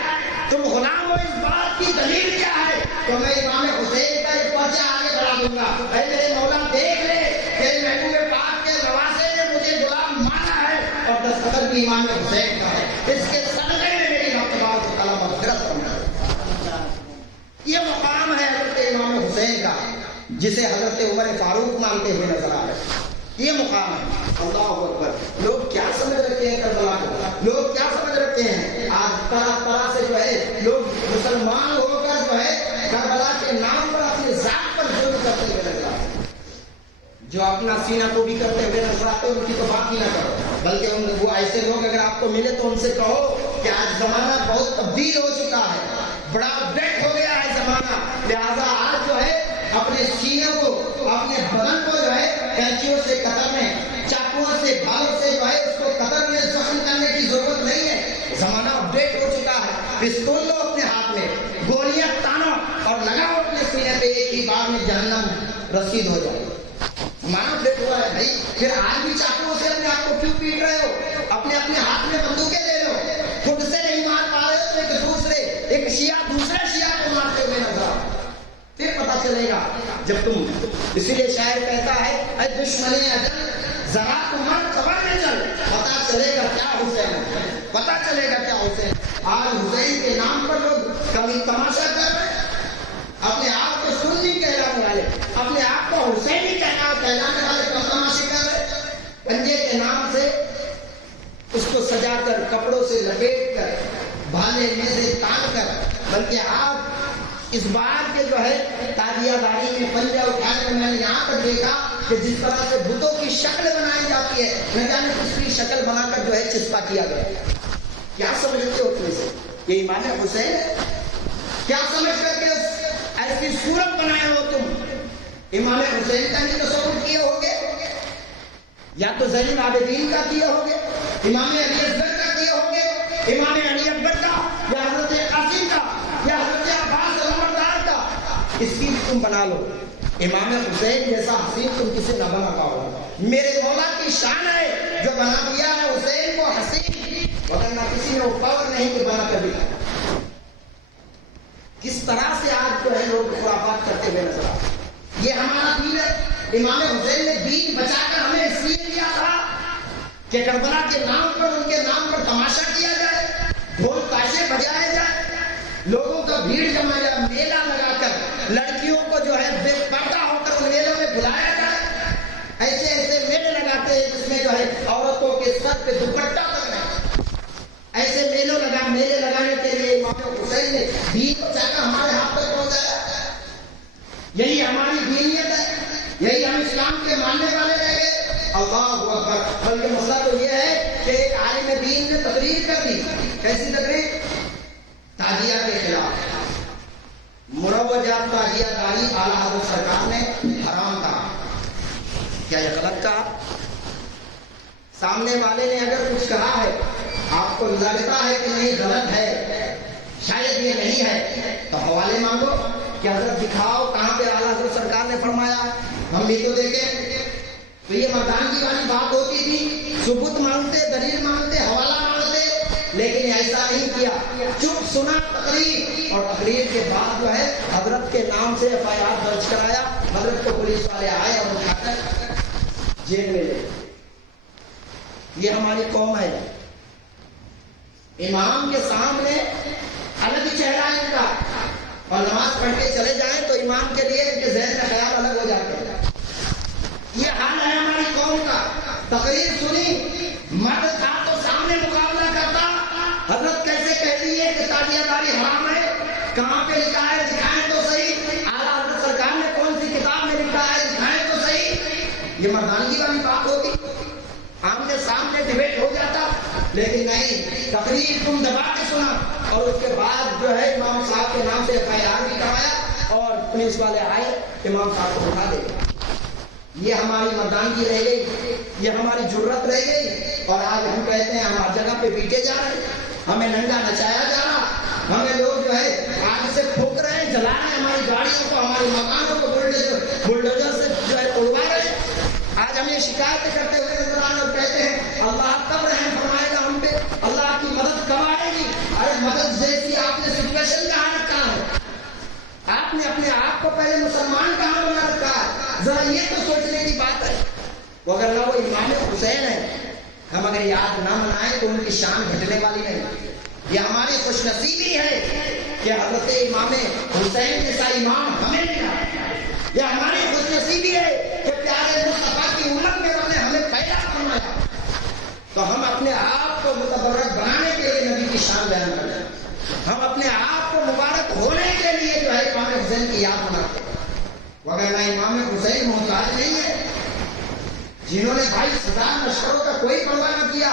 تم غلام ہو اس بات کی دلیل کیا ہے؟ تو میں امام حسین کا ایک پرچہ آگے بڑھا دوں گا, اے میرے مولا دیکھ لے تیرے محبوب پاک کے نواسے نے مجھے غلام مانا ہے اور دستخط بھی امام حسین کا ہے, اس کے صدقے میں میری رب تبارک و تعالیٰ مغفرت فرمائے. یہ مقام ہے حضرت امام حسین کا جسے حضرت عمر فاروق مانتے ہوئے نظر آ رہے ہیں. یہ مقام ہے. اللہ اکبر. لوگ کیا سمجھ رکھتے ہیں کربلا کو, لوگ کیا سمجھ رکھتے ہیں آج طرح طرح سے جو ہے لوگ مسلمان ہو کر جو ہے کربلا کے نام پر اپنی ذات پر ظلم کرتے ہوئے نظر آتے ہیں. جو اپنا سینہ کو بھی کرتے ہوئے نظر آتے ہیں ان کی تو بات ہی نہ کرو, بلکہ وہ ایسے لوگ اگر آپ کو ملے تو ان سے کہو کہ آج زمانہ بہت تبدیل ہو چکا ہے, بڑا اپڈیٹ ہو گیا ہے زمانہ, لہذا آج جو ہے اپنے سینے کو اپنے بدن کو جو ہے کینچیوں سے کترنے, چاقوؤں سے, بھالوں سے جو ہے اس کو کترنے زخم کرنے کی ضرورت نہیں ہے. زمانہ اپڈیٹ ہو چکا ہے. پستول لو اپنے ہاتھ میں, گولیاں تانو اور لگاؤ اپنے سینے پہ, ایک ہی بار میں جہنم رسید ہو جائے. زمانہ اپڈیٹ ہوا ہے بھائی. پھر آج بھی چاقوؤں سے اپنے آپ کو کیوں پیٹ رہے ہو؟ اپنے اپنے ہاتھ میں بندوقیں لے لو. خود سے نہیں مار پا رہے ہو تو ایک دوسرے, ایک شیعہ دوسرے شیعہ کو مارتے ہوئے نظر آؤ, پھر پتا چلے گا جب تم. اسی لیے شاعر کہتا ہے اے دشمنی اجل ذرا تمہار خبر میں چل, پتا چلے گا کیا حسین, پتا چلے گا کیا حسین. آج حسین کے نام پر لوگ کبھی تماشا کر رہے ہیں, اپنے آپ کو حسین ہی کہلانے والے کم تماشے کر رہے، پنجے کے نام سے اس کو سجا کر، کپڑوں سے لپیٹ کر، بھالے میں سے تان کر، بلکہ آپ اس بار کے جو ہے تاجیہ داری میں پنجہ اٹھانے میں نے یہاں پر دیکھا کہ جس طرح سے بتوں کی شکل بنائی جاتی ہے، نہ جانے کس کی شکل بنا کر جو ہے چسپا کیا گیا۔ کیا سمجھتے ہو تم اسے؟ یہ امام حسین ہے؟ کیا سمجھ کر کے ایسی صورت بنائے ہو تم؟ امام حسین کا ہی تصور کیے ہوگے، یا تو زین العابدین کا کیے ہوگے، امام علی اصغر کا کیے ہوگے، امام علی اکبر کا، یا حضرت قاسم کا، یا حضرت عباس علمبردار کا، اس کی تم بنا لو۔ امام حسین جیسا حسین تم کسی نہ بنا پاؤ۔ میرے مولا کی شان ہے جو بنا دیا ہے حسین کو حسین، ورنہ کسی نے وہ پاور نہیں کہ بنا کر دیا۔ کس طرح سے آج جو ہے لوگ خرافات کرتے ہوئے نظر آتے۔ یہ ہمارا دین ہے۔ امام حسین نے دین بچا کر ہمیں اس لیے دیا تھا کہ کربلا کے نام پر، ان کے نام پر تماشا کیا جائے، ڈھول تاشے بجائے جائے، لوگوں کا بھیڑ جمع جائے، میلہ لگا کر لڑکیوں کو جو ہے بے پردہ ہو کر ان میلوں میں بلایا جائے۔ ایسے ایسے میلے لگاتے ہیں جس میں جو ہے عورتوں کے سر پہ دوپٹہ تک نہیں۔ ایسے میلے لگانے کے لیے امام حسین نے دین بچا کر ہمارے ہاتھ تک پہنچایا۔ یہی ہماری دینیت ہے، یہی ہم اسلام کے ماننے والے رہ گئے۔ اللہ اکبر۔ بلکہ مسئلہ تو یہ ہے کہ ایک عالم دین نے تقریر کر دی۔ کیسی تقریر؟ تاجیہ کے خلاف۔ مروجات تاجیہ داری اعلیٰ حضرت سرکار نے حرام کہا۔ کیا یہ غلط کہا؟ سامنے والے نے اگر کچھ کہا ہے، آپ کو لگتا ہے کہ نہیں غلط ہے، شاید یہ نہیں ہے، تو حوالے مانگو کہ حضرت دکھاؤ کہاں پہ اعلیٰ حضرت سرکار نے فرمایا، ہم بھی تو دیکھیں۔ تو یہ مردانگی والی بات ہوتی تھی، ثبوت مانگتے، دلیل مانگتے، حوالہ مانگتے، لیکن ایسا نہیں کیا۔ چپ سنا تقریر، اور تقریر کے بعد جو ہے حضرت کے نام سے FIR درج کرایا۔ حضرت کو پولیس والے آئے اور اٹھا کر جیل میں لے۔ یہ ہماری قوم ہے۔ امام کے سامنے الگ ہی چہرہ ان کا، اور نماز پڑھ کے چلے جائیں تو امام کے لیے ان کے ذہن کا خیال الگ ہو جاتا ہے۔ یہ حال ہے ہماری قوم کا۔ تقریر سنی، مرد تھا تو سامنے مقابلہ کرتا، حضرت کیسے کہتی ہے کہ تاجیہ داری حرام ہے، کہاں پہ لکھا ہے دکھائیں تو صحیح، اعلیٰ حضرت سرکار نے کون سی کتاب میں لکھا ہے دکھائیں تو صحیح۔ یہ مردانگی والی بات ہوتی، آمنے سامنے ڈیبیٹ ہو جاتا، لیکن نہیں، تقریر تم دبا کے سنا، اور اس کے بعد جو ہے امام صاحب کے نام سے FIR بھی کرایا، اور پولیس والے آئے، امام صاحب کو اٹھا دے۔ یہ ہماری مردانگی رہ گئی، یہ ہماری جرت رہ گئی، اور آج ہم کہتے ہیں ہم ہر جگہ پہ پیٹے جا رہے ہیں، ہمیں ننگا نچایا جا رہا، ہمیں لوگ جو ہے آگ سے پھونک رہے ہیں، جلا رہے ہیں ہماری گاڑیوں کو، ہمارے مکانوں کو بلڈوزر سے جو ہے اڑوا رہے ہیں۔ آج ہم یہ شکایتیں کرتے ہوئے نظر آ رہے اور کہتے ہیں اللہ کب رحم فرمائے گا ہم پہ، اللہ کی مدد کب آئے گی؟ ارے مدد جیسی آپ نے سچویشن کہاں رکھا ہے؟ آپ نے اپنے آپ کو پہلے مسلمان کہاں بنا رکھا ہے؟ ذرا یہ تو سوچنے کی بات ہے۔ وہ اگر نہ وہ امام حسین ہے، ہم اگر یاد نہ منائیں تو ان کی شان گھٹنے والی نہیں۔ یہ ہماری خوش نصیبی ہے کہ حضرت امام حسین جیسا امام ہمیں ملا۔ یہ ہماری خوش نصیبی ہے کہ پیارے مصطفیٰ کی امت میں رب نے ہمیں پیدا فرمایا، تو ہم اپنے آپ کو متبرک بنانے کے لیے نبی کی شان بیان کرتے ہیں، ہم اپنے آپ کو مبارک ہونے کے لیے جو ہے امام حسین کی یاد مناتے ہیں۔ وغیرہ امام حسین محتاج نہیں ہے، جنہوں نے بھائی 1000 لشکروں کا کوئی پرواہ نہ کیا،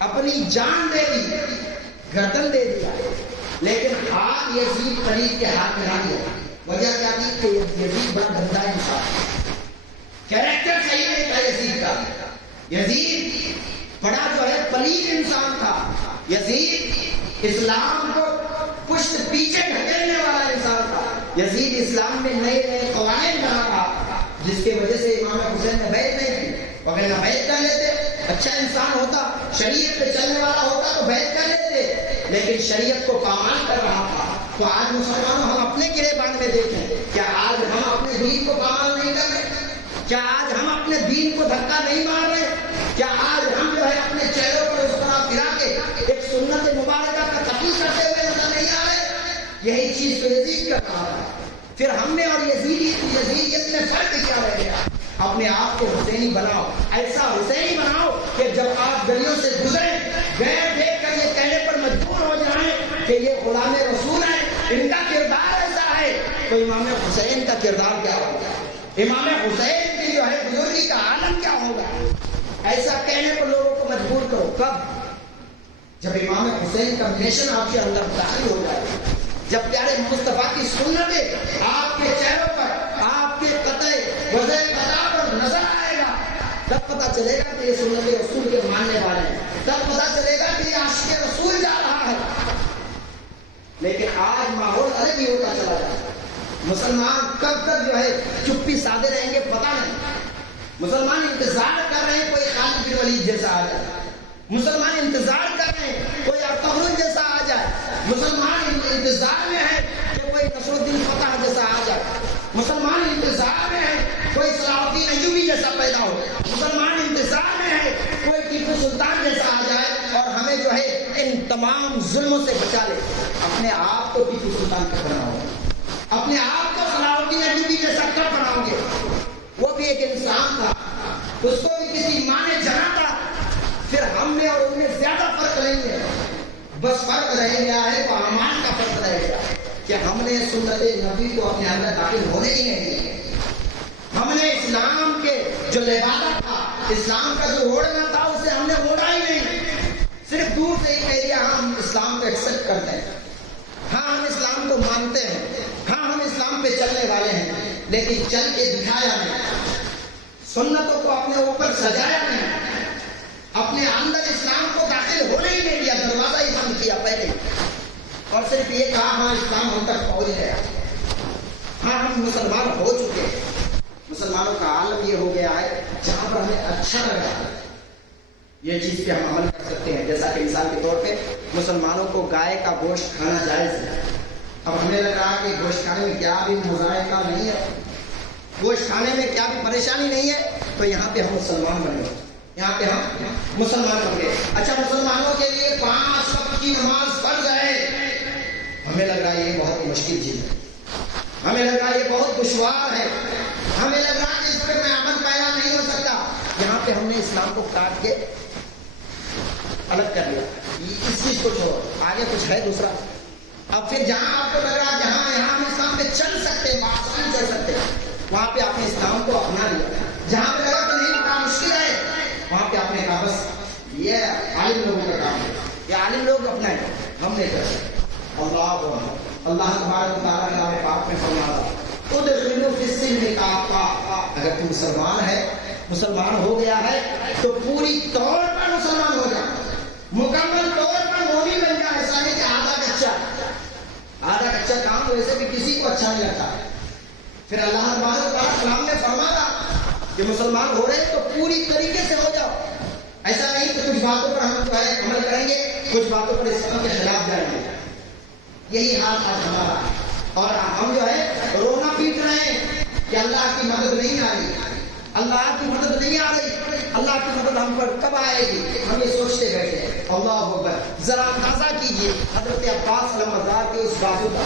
اپنی جان دے دی، گردن دے دیا، لیکن ہاتھ یزید قریب کے ہاتھ میں نہ دیا۔ وجہ کیا تھی کہ یزید بڑا گندا انسان، کیریکٹر صحیح نہیں تھا یزید کا۔ یزید بڑا جو ہے پلید انسان تھا۔ یزید اسلام کو پشت پیچھے ڈھکیلنے والا انسان تھا۔ یزید اسلام میں نئے نئے قوانین بنا رہا، جس کی وجہ سے امام حسین نے بیعت نہیں کی، وغیرہ بیعت کر لیتے، اچھا انسان ہوتا، شریعت پہ چلنے والا ہوتا تو بیعت کر لیتے، لیکن شریعت کو پامال کر رہا تھا۔ تو آج مسلمانوں ہم اپنے گریبان میں دیکھیں، کیا آج ہم اپنے دین کو پامال نہیں کر رہے؟ کیا آج ہم اپنے دین کو دھکا نہیں مار رہے؟ کیا آج ہم جو ہے اپنے چہروں پر اس طرح پھرا کے ایک سنت مبارکہ کا قتل کرتے ہوئے نظر نہیں آ رہے؟ یہی چیز تو یزید کر رہا ہے۔ پھر ہم نے اور یزیدیت میں فرق کیا رہ گیا؟ اپنے آپ کو حسینی بناؤ، ایسا حسینی بناؤ کہ جب آپ گلیوں سے گزریں غیر دیکھ کر یہ کہنے پر مجبور ہو جائیں کہ یہ غلام رسول ہے، ان کا کردار ایسا ہے، تو امام حسین کا کردار کیا ہوگا؟ امام حسین کی جو ہے بزرگی کا عالم کیا ہوگا؟ ایسا کہنے پر لوگوں کو مجبور کرو۔ کب؟ جب امام حسین کا مشن آپ کے اندر داخل ہو جائے، جب پیارے مصطفیٰ کی سنت آپ کے چہروں پر، آپ کے قطع وضع قطع پر نظر آئے گا، تب پتہ چلے گا کہ یہ سنت رسول کے ماننے والے ہیں، تب پتہ چلے گا کہ یہ عاشق رسول جا رہا ہے۔ لیکن آج ماحول الگ ہی ہوتا چلا جائے، مسلمان کب تک جو ہے چپی سادے رہیں گے پتہ نہیں۔ مسلمان انتظار کر رہے ہیں کوئی خالد بن ولید جیسا آ جائے، مسلمان انتظار کر رہے ہیں کوئی ارطغرل جیسا آ جائے، مسلمان انتظار میں ہے کہ کوئی نصر الدین فتح جیسا آ جائے، مسلمان انتظار میں ہے کوئی صلاح الدین ایوبی جیسا پیدا ہو، مسلمان انتظار میں ہے کوئی ٹیپو سلطان جیسا آ جائے اور ہمیں جو ہے ان تمام ظلموں سے بچا لے۔ اپنے آپ کو ٹیپو سلطان کب بناؤ گے؟ اپنے آپ کو صلاح الدین ایوبی جیسا کب بناؤ گے؟ وہ بھی ایک انسان تھا، اس کو بھی کسی ماں نے جنا تھا۔ پھر ہم نے اور ان میں زیادہ فرق نہیں ہے، بس فرق رہ گیا ہے تو اعمال کا فرق رہ گیا کہ ہم نے سنت نبی کو اپنے اندر داخل ہونے ہی نہیں دیا۔ ہم نے اسلام کے جو لبادہ تھا، اسلام کا جو اوڑھنا تھا، اسے ہم نے اوڑھا ہی نہیں، صرف دور سے ہی کہہ دیا ہم اسلام کو ایکسپٹ کرتے ہیں، ہاں ہم اسلام کو مانتے ہیں، ہاں ہم اسلام پہ چلنے والے ہیں، لیکن چل کے دکھایا نہیں، سنتوں کو اپنے اوپر سجایا نہیں، اپنے اندر اسلام کو داخل ہونے ہی نہیں دیا، دروازہ ہی بند کیا پہلے، اور صرف یہ کہا ہاں اسلام ہم تک پہنچ گیا، ہاں ہم مسلمان ہو چکے ہیں۔ مسلمانوں کا عالم یہ ہو گیا ہے جہاں پر ہمیں اچھا لگا یہ چیز پہ ہم عمل کر سکتے ہیں، جیسا کہ مثال کے طور پہ مسلمانوں کو گائے کا گوشت کھانا جائز ہے۔ اب ہمیں لگ رہا کہ گوشت کھانے میں کیا بھی مذائقہ نہیں ہے، گوشت کھانے میں کیا بھی پریشانی نہیں ہے، تو یہاں پہ ہم مسلمان بن گئے، یہاں پہ ہم مسلمان بن گئے۔ اچھا مسلمانوں کے لیے 5 وقت کی نماز فرض ہے، ہمیں لگ رہا ہے یہ بہت مشکل چیز ہے، ہمیں لگ رہا ہے یہ بہت دشوار ہے، ہمیں لگ رہا ہے کہ اس پہ میں عمل پیدا نہیں ہو سکتا۔ یہاں پہ ہم نے اسلام کو کاٹ کے الگ کر لیا، اس چیز کو چھوڑو، آگے کچھ ہے دوسرا۔ اب پھر جہاں آپ کو لگ رہا ہے جہاں یہاں ہم اسلام پہ چل سکتے ہیں، آسان چل سکتے ہیں، وہاں پہ آپ نے اسلام کو اپنا لیا۔ جہاں پہ لگا کہ نہیں بڑا مشکل ہے، وہاں پہ آپ نے کہا بس یہ عالم لوگوں کا کام ہے، یہ عالم لوگ اپنا ہے، ہم نہیں کر سکتے۔ اللہ تبارک و تعالیٰ نے ہمیں پاک میں فرمایا ادخلوا فی السلم کافہ، اگر تم مسلمان ہے، مسلمان ہو گیا ہے تو پوری طور پر مسلمان ہو جا، مکمل طور پر مومن بن جا، ایسا نہیں کہ آدھا کچا کام ویسے بھی کسی کو اچھا نہیں لگتا۔ پھر اللہ تبارک و تعالیٰ کلام نے فرمایا کہ مسلمان ہو رہے تو پوری طریقے سے ہو جاؤ، ایسا نہیں کہ کچھ باتوں پر ہم جو ہے عمل کریں گے، کچھ باتوں پر اسلام کے خلاف جائیں گے۔ یہی حال آج ہمارا ہے، اور ہم جو ہے رونا پیٹ رہے ہیں کہ اللہ کی مدد نہیں آ رہی، اللہ کی مدد نہیں آ رہی، اللہ کی مدد ہم پر کب آئے گی؟ ہم یہ سوچتے بیٹھے ہیں۔ اللہ اکبر، ذرا اندازہ کیجئے حضرت عباس علمبردار کے اس بازو کا،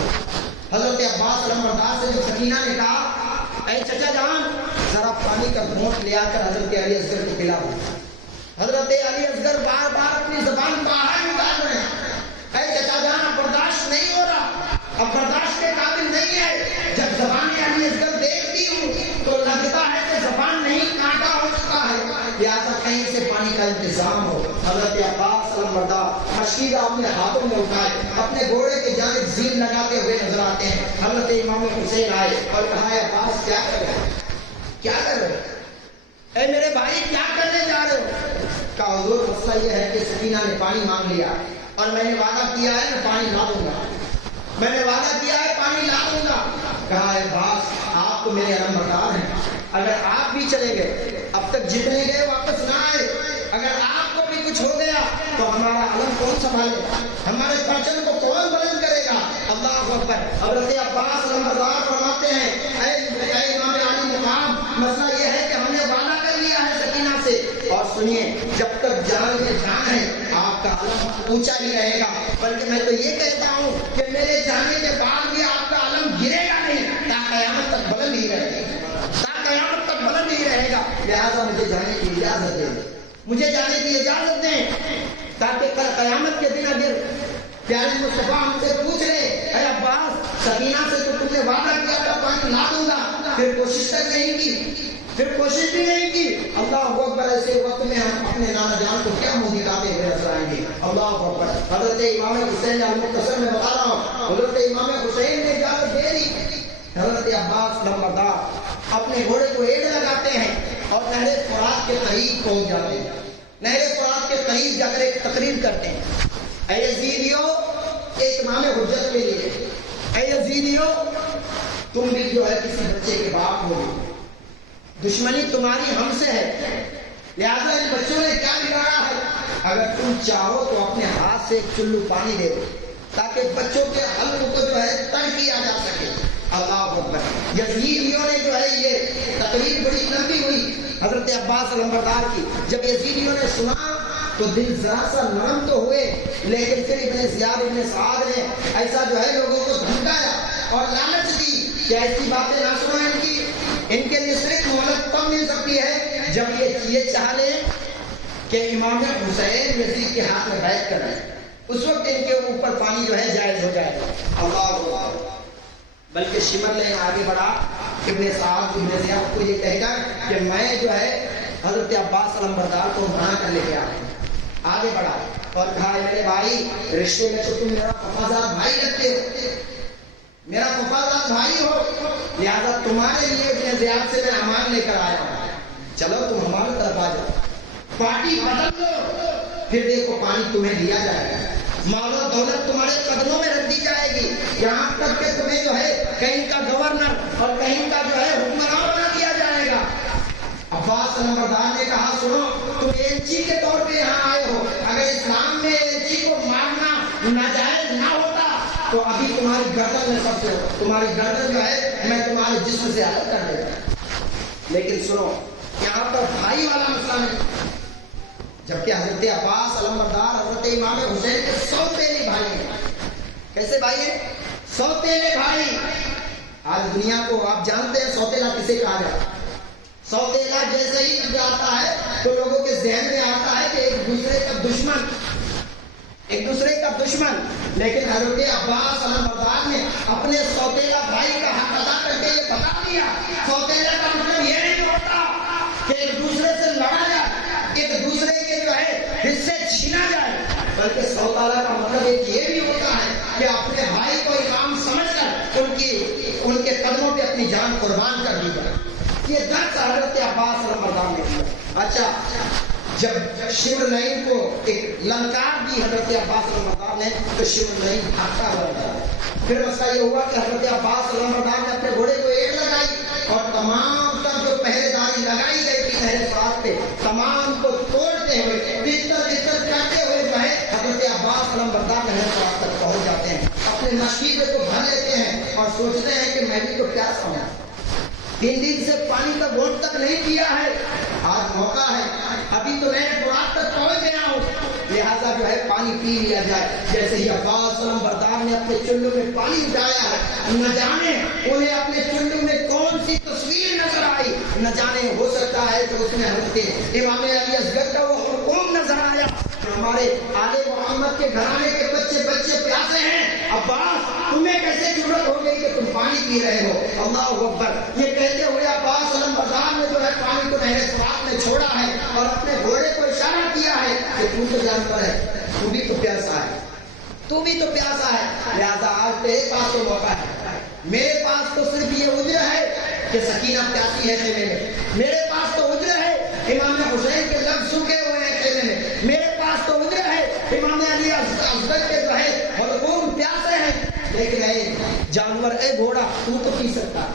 حضرت عباس علمبردار سے جو سکینہ نے کہا اے چچا جان ذرا پانی کا گھونٹ لے آ کر حضرت علی اصغر کو پلا دو۔ حضرت علی اصغر بار بار اپنی زبان باہر نکال رہے ہیں، اے چچا جان اب برداشت نہیں ہو رہا، اب برداشت کے قابل نہیں ہے۔ جب زبان علی اصغر دیکھتی ہوں تو لگتا ہے کہ زبان نہیں کانٹا ہو چکا ہے، لہٰذا کہیں سے پانی کا انتظام ہو۔ حضرت عباس علمبردار مشکیزہ اپنے ہاتھوں میں اٹھائے، اپنے گھوڑے کے جانب زین لگاتے ہوئے نظر آتے ہیں۔ حضرت امام حسین آئے اور کہا عباس کیا کر رہے ہیں، کیا کر رہے ہیں، اے میرے بھائی کیا کرنے جا رہے ہو؟ کہا حضور مسئلہ یہ ہے کہ سکینہ نے پانی مانگ لیا اور میں نے وعدہ کیا ہے میں پانی لا دوں گا، میں نے وعدہ کیا ہے پانی لا دوں گا۔ کہا ہے عباس آپ تو میرے علمبردار ہیں، اگر آپ بھی چلے گئے، اب تک جتنے گئے واپس نہ آئے، اگر آپ کو بھی کچھ ہو گیا تو ہمارا علم کون سنبھالے گا، ہمارے پرچم کو کون بلند کرے گا؟ اللہ اکبر۔ حضرت عباس علمبردار فرماتے ہیں اے امام علی مقام، مسئلہ یہ ہے کہ ہم نے وعدہ کر لیا ہے سکینہ سے، اور سنیے جب تک جان میں جان ہے آپ کا علم اونچا ہی رہے گا، بلکہ میں تو یہ کہتا ہوں کہ میرے جانے کے بعد بھی آپ کا علم گرے گا نہیں، قیامت تک بلند ہی رہے گا، تا قیامت تک بلند ہی رہے گا۔ لہٰذا مجھے جانے کی اجازت دیں، مجھے جانے کی اجازت دیں، تاکہ کل قیامت کے دن اگر پیارے مصطفیٰ ہم سے پوچھ رہے اے عباس سکینہ سے تو تم نے وعدہ کیا تھا پانی لا دوں گا، پھر کوشش تک نہیں کی، پھر کوشش بھی نہیں کی، اللہ اکبر، ایسے وقت میں ہم اپنے نانا جان کو کیا منہ دکھاتے ہوئے نظر آئیں گے؟ اللہ اکبر۔ حضرت امام حسین المختصر میں بتا رہا ہوں، حضرت امام حسین نے اجازت دے دی، حضرت عباس نمبردار اپنے گھوڑے کو ایڑ لگاتے ہیں اور نہر فرات کے قریب پہنچ جاتے ہیں، نہر فرات کے قریب جا کر ایک تقریر کرتے ہیں، اے یزیدیو، ایک امام حجت کے لیے، اے یزیدیو تم بھی جو ہے کسی بچے کے باپ ہو، دشمنی تمہاری ہم سے ہے، لہذا ان بچوں نے کیا بگاڑا ہے؟ اگر تم چاہو تو اپنے ہاتھ سے ایک چلو پانی دے دو تاکہ بچوں کے حلق کو جو ہے تر کیا جا سکے۔ اللہ اکبر۔ یزیدیوں نے جو ہے یہ تقریر بڑی لمبی ہوئی حضرت عباس علمبردار کی، جب یزیدیوں نے سنا تو دل ذرا سا نرم تو ہوئے، لیکن پھر ابن زیاد ابن سعد نے ایسا جو ہے لوگوں کو دھمکایا اور لعنت دی کہ ایسی باتیں نہ سنو، ان کے لیے صرف مہلت تب مل سکتی ہے جب یہ چاہ لیں کہ امام حسین یزید کے ہاتھ میں بیعت کر رہے ہیں، اس وقت ان کے اوپر پانی جو ہے جائز ہو جائے گا۔ اللہ اکبر۔ بلکہ شمر نے آگے بڑھا، ابن سعد ابن زیاد کو یہ کہے گا کہ میں جو ہے حضرت عباس علمبردار کو منع کر لے کے آگے بڑھا اور کہا میرے بھائی، رشتے میں تو تم میرا وفادار بھائی رکھتے ہو، میرا وفادار بھائی ہو، لہذا تمہارے لیے ابن زیاد سے میں امان لے کر آیا ہوں، چلو تم ہماری طرف آ جاؤ، پارٹی بدل دو، پھر دیکھو پانی تمہیں دیا جائے گا، مال و دولت تمہارے قدموں میں رکھ دی جائے گی، یہاں تک کہ تمہیں جو ہے کہیں کا گورنر اور کہیں کا جو ہے حکمران بنا دیا جائے گا۔ عباس علمبردار نے کہا سنو، تم ایلچی کے طور پہ یہاں آئے ہو، اگر اسلام میں ایلچی کو مارنا ناجائز نہ ہوتا تو ابھی تمہاری گردن میں سب سے تمہاری گردن جو ہے میں تمہارے جسم سے الگ کر دیتا، لیکن سنو یہاں پر بھائی والا مسئلہ نہیں، جبکہ حضرت عباس علمبردار حضرت امام حسین کے سوتیلے بھائی ہیں۔ کیسے بھائی ہیں؟ سوتیلے بھائی۔ آج دنیا کو آپ جانتے ہیں سوتیلا کسے کہا جاتا ہے؟ سوتیلا جیسے ہی جاتا ہے تو لوگوں کے ذہن میں آتا ہے کہ ایک دوسرے کا دشمن، ایک دوسرے کا دشمن، لیکن حضرت عباس علمبردار نے اپنے سوتیلا بھائی کا حق ادا کر کے یہ بتا دیا، سوتیلا کا مطلب یہ نہیں ہوتا کہ ایک دوسرے سے لڑا جائے، ایک دوسرے کے جو ہے حصے چھینا جائے، بلکہ سوتیلا کا مطلب ایک یہ بھی ہوتا ہے کہ اپنے بھائی کو امام سمجھ کر ان کے قدموں پہ اپنی جان قربان کر دی جائے۔ یہ درس حضرت عباس علمبردار نے دیا۔ اچھا، جب شمر نعیم کو ایک للکار دی حضرت عباس علمبردار نے تو شمر نعیم بھاگتا ہوا نکلا۔ پھر مسئلہ یہ ہوا کہ حضرت عباس علمبردار نے اپنے گھوڑے کو ایڑ لگائی اور تمام تر جو پہرے داری لگائی گئی تھی نہر فرات پہ، تمام کو توڑتے ہوئے بستر کرتے ہوئے جو ہے حضرت عباس علمبردار نہر فرات تک پہنچ جاتے ہیں، اپنے مشکیزے کو بھر لیتے ہیں اور سوچتے ہیں کہ میں بھی تو پیاسا ہوں، 3 دن سے پانی کا گھونٹ تک نہیں پیا ہے، آج موقع ہے، ابھی تو میں فرات تک پہنچ گیا ہوں، لہذا جو ہے پانی پی لیا جائے۔ جیسے ہی عباس علمبردار نے اپنے چلو میں پانی اٹھایا ہے، نہ جانے انہیں اپنے چلو میں کون سی تصویر نظر آئی، نہ جانے ہو سکتا ہے کہ اس میں حضرت امام علی اصغر کا وہ حکم نظر آیا، ہمارے آل محمد کے گھرانے کے بچے پیاسے ہیں، عباس تمہیں کیسے ضرورت ہو گئی کہ تم پانی پی رہے ہو؟ اللہ اکبر۔ یہ کہتے ہوئے عباس علمبردار نے جو ہے پانی کو نہر فرات میں چھوڑا ہے اور اپنے گھوڑے کو اشارہ کیا ہے کہ تو تو جانور ہے، تو بھی تو پیاسا ہے، تو بھی تو پیاسا ہے، لہذا آج تیرے پاس تو موقع ہے، میرے پاس تو صرف یہ عذر ہے کہ سکینہ پیاسی ہے خیمے میں، میرے پاس تو عذر ہے امام حسین کے لب سوکھے ہوئے ہیں خیمے میں، میرے پاس تو عذر ہے امام علی اصغر کے جو ہے حلقوم پیاسے ہیں، لیکن اے جانور، اے گھوڑا، تو پی سکتا،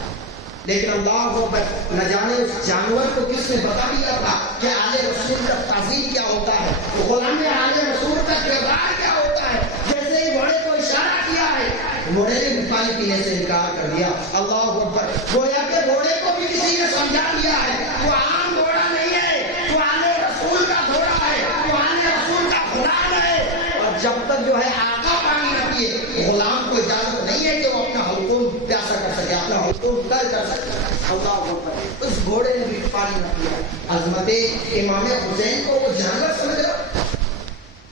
لیکن اللہ اکبر، نہ جانے اس جانور کو کس نے بتا دیا تھا کہ آل رسول کا تعظیم کیا ہوتا ہے، غلام آل رسول کا کردار کیا ہوتا ہے۔ جیسے ہی گھوڑے کو اشارہ کیا ہے، گھوڑے نے بھی پانی پینے سے انکار کر دیا۔ اللہ اکبر۔ گویا کہ گھوڑے کو بھی کسی نے سمجھا دیا ہے وہ عام گھوڑا نہیں ہے، وہ آل رسول کا گھوڑا ہے، وہ آل رسول کا غلام ہے، اور جب تک جو ہے آقا پانی نہ پیے، غلام کو اجازت نہیں ہے کہ وہ اپنا حلقوم پیاسا کر سکے، اپنا حلقوم مقصود کر سکتا ہے. اللہ اکبر. اس گھوڑے نے بھی پانی نہ پیا. عظمت امام حسین کو وہ جانور سمجھ رہا.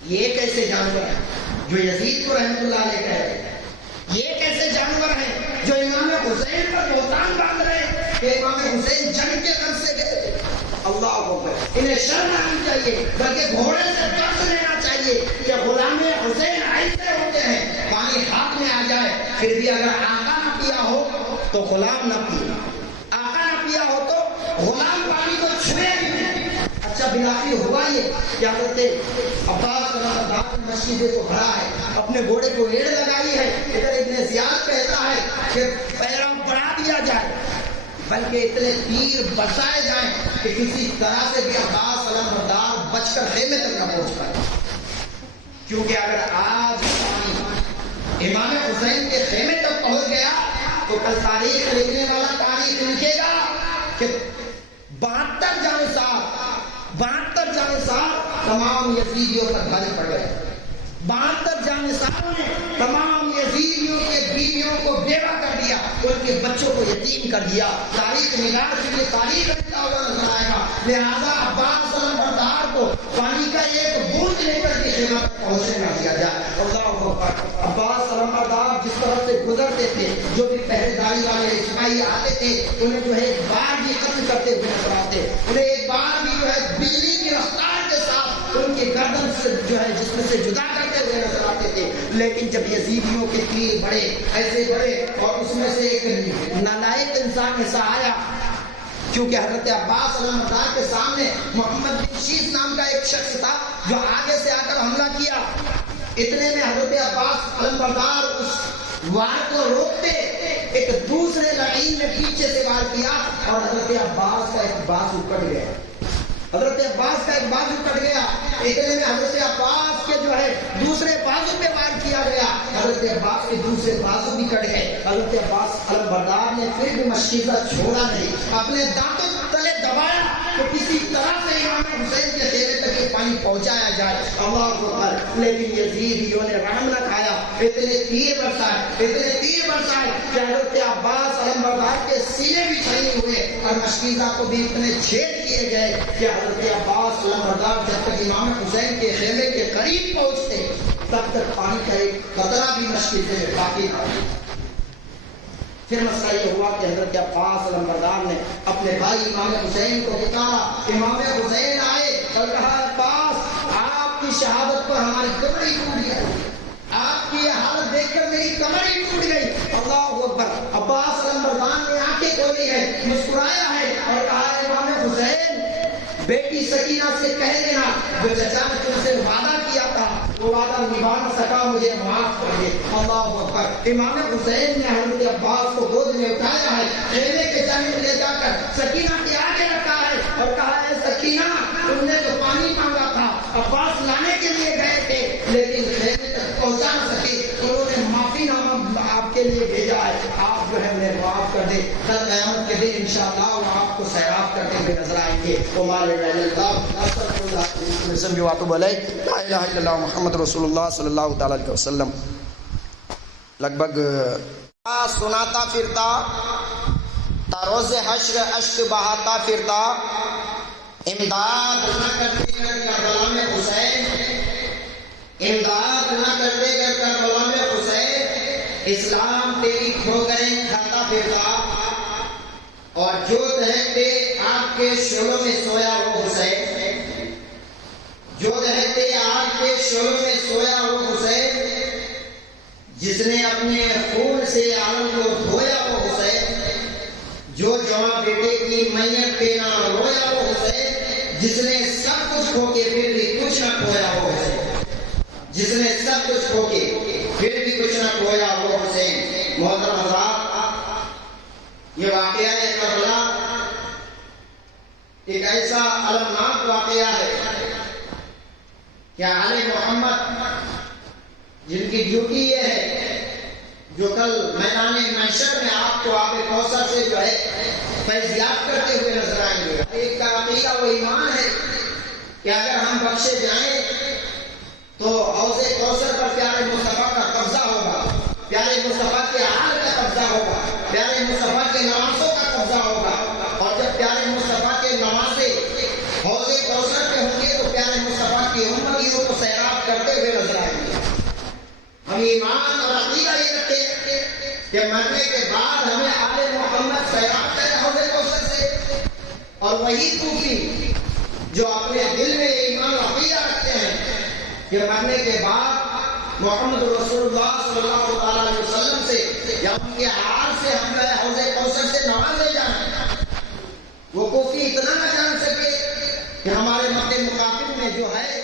یہ کیسے جانور ہیں جو یزید کو رحمت اللہ علیہ کہہ رہے ہیں؟ یہ کیسے جانور ہیں جو امام حسین پر بہتان باندھ رہے ہیں کہ امام حسین جنگ کے غرض سے گئے تھے؟ اللہ اکبر. انہیں شرم آنی چاہیے بلکہ گھوڑے سے درس لینا چاہیے کہ غلام حسین ایسے ہوتے ہیں پانی ہاتھ میں آ جائے پھر بھی اگر آقا نہ پیا ہو تو غلام نہ پیے. آقا نہ پیا ہو تو غلام پانی کو چھوئے بھی نہیں. اچھا بلاخر ہوا یہ کیا کرتے عباس مسجد کو بھرا ہے, اپنے گھوڑے کو ایڑ لگائی ہے. ادھر ابن زیاد کہتا ہے کہ پیروں بڑھا دیا جائے بلکہ اتنے تیر برسائے جائیں کہ کسی طرح سے بھی عباس علمبردار بچ کر خیمے تک نہ پہنچ پائے. کیونکہ اگر آج امام حسین کے خیمے تک پہنچ گیا تو کل تاریخ لکھنے والا تاریخ لکھے گا کہ 72 جانصار تمام یزیدیوں پر بھاری پڑ گئے. 72 جانصاروں نے تمام یزیدیوں کے بیویوں کو بیوہ کر دیا, ان کے بچوں کو یتیم کر دیا. تاریخ نگار کے لیے تاریخ لکھتا ہوا نظر آئے گا. لہذا عباس علمبردار کو پانی کا ایک بوند لے کر کے خیمہ پہنچنے نہ دیا جائے. اللہ اکبر. عباس علمبردار جس طرح سے گزرتے تھے, جو بھی پہرے داری والے سپاہی آتے تھے انہیں جو ہے ایک بار بھی قتل کرتے ہوئے نظر آتے, انہیں ایک بار بھی جو ہے بجلی کی رفتار کے ساتھ ان کی گردن سے جو ہے جسم سے جدا کرتے ہوئے نظر آتے تھے. لیکن جب یزیدیوں کے تیر بڑے ایسے بڑے اور اس میں سے ایک نالائق انسان ایسا آیا, کیونکہ حضرت عباس علمبردار کے سامنے محمد بن شیس نام کا ایک شخص تھا جو آگے سے آ کر حملہ کیا. اتنے میں حضرت عباس علمبردار اس وار کو روکتے, ایک دوسرے لعین نے پیچھے سے وار کیا اور حضرت عباس کا ایک بازو کٹ گیا. حضرت عباس کا ایک بازو کٹ گیا. اتنے میں حضرت عباس کے جو ہے دوسرے بازو پہ وار کیا گیا, حضرت عباس کے دوسرے بازو بھی کٹ گئے. حضرت عباس علمبردار نے پھر بھی مشکیزہ چھوڑا نہیں, اپنے دانتوں تلے دبایا کہ کسی طرح سے امام حسین کے خیمے تک یہ پانی پہنچایا جائے. اللہ اکبر. لیکن یزیدیوں نے رحم نہ کھایا, اتنے تیر برسائے کہ حضرت عباس علمبردار کے سینے بھی چھلنی ہوئے اور مشکیزہ کو بھی اتنے چھید کیے گئے کہ حضرت عباس علمبردار جب تک امام حسین کے خیمے کے قریب پہنچتے تب تک پانی کا ایک قطرہ بھی مشکیزے میں باقی تھا. پھر مسئلہ یہ ہوا کہ حضرت عباس علمبردار نے اپنے بھائی امام حسین کو پکارا. امام حسین آئے اور کہا عباس آپ کی شہادت پر ہماری کمر ہی ٹوٹ گئی, آپ کی یہ حالت دیکھ کر میری کمر ہی ٹوٹ گئی. اللہ اکبر. عباس علمبردار نے آنکھیں کھولی ہے, مسکرایا ہے اور کہا امام حسین بیٹی سکینہ سے کہہ دینا جو چچا نے تم سے وعدہ کیا تھا وہ وعدہ نبھا نہ سکا, مجھے معاف کر دے. اللہ اکبر. امام حسین نے حضرت عباس کو گود میں اٹھایا ہے, خیمے کے جانب لے جا کر سکینہ کے آگے رکھا ہے اور کہا ہے سکینہ تم نے تو پانی مانگا تھا, عباس لانے کے لیے گئے تھے لیکن خیمے تک پہنچا نہ سکے, انہوں نے معافی نامہ آپ کے لیے بھیجا ہے, آپ جو ہے انہیں معاف کر دیں. کل قیامت کے دن انشاءاللہ وہ آپ کو سیراب کرتے ہوئے نظر آئیں گے. محمد رسول اللہ صلی اللہ تعالی علیہ وسلم. لگ بھگ سناتا پھرتا تاروز حشر اشک بہاتا پھرتا, امداد نہ کرتے گر کربلا میں حسین, امداد نہ کرتے گر کربلا میں حسین, اسلام تیری کھو گئے کھاتا پھرتا, اور جو دہتے آپ کے شعلوں میں سویا وہ حسین, جو دہتے آپ کے شعلوں میں سویا وہ حسین, جس نے اپنے خون سے عالم کو دھویا وہ حسین, جو جوان بیٹے کی میت پہ نہ رویا وہ حسین, جس نے سب کچھ کھو کے پھر بھی کچھ نہ کھویا وہ حسین, جس نے سب کچھ کھو کے پھر بھی کچھ نہ کھویا وہ حسین. محترم حضرات, یہ واقعہ ہے کربلا ایک ایسا المناک واقعہ ہے کہ آل محمد جن کی ڈیوٹی یہ ہے جو کل میدان محشر میں آپ کو آب کوثر سے جو ہے فیضیاب کرتے ہوئے نظر آئیں گے. ایک کا عقیدہ وہ ایمان ہے کہ اگر ہم بخشے جائیں تو حوض کوثر پر پیارے مصطفیٰ کا قبضہ ہوگا, پیارے مصطفیٰ کے آل کا قبضہ ہوگا، پیارے مصطفیٰ کے نوازوں کا قبضہ ہوگا، اور جب پیارے مصطفیٰ کے نوازے حوض کوثر پہ ہوں گے تو پیارے مصطفیٰ کی امتیوں کو سیراب کرتے ہوئے نظر آئیں گے۔ ہم ایمان اور عقیدہ یہ رکھتے ہیں کہ مرنے کے بعد ہمیں آل محمد سیراب کرے حوض کوثر سے، اور وہی صوفی جو اپنے دل میں ایمان اور عقیدہ رکھتے ہیں کہ مرنے کے بعد محمد رسول اللہ صلی اللہ علیہ وسلم سے یا ان کے حال سے ہم جو ہے حوض کوثر سے نوازے جائیں، وہ کوفی اتنا نہ جان سکے کہ ہمارے مکہ مقابل میں جو ہے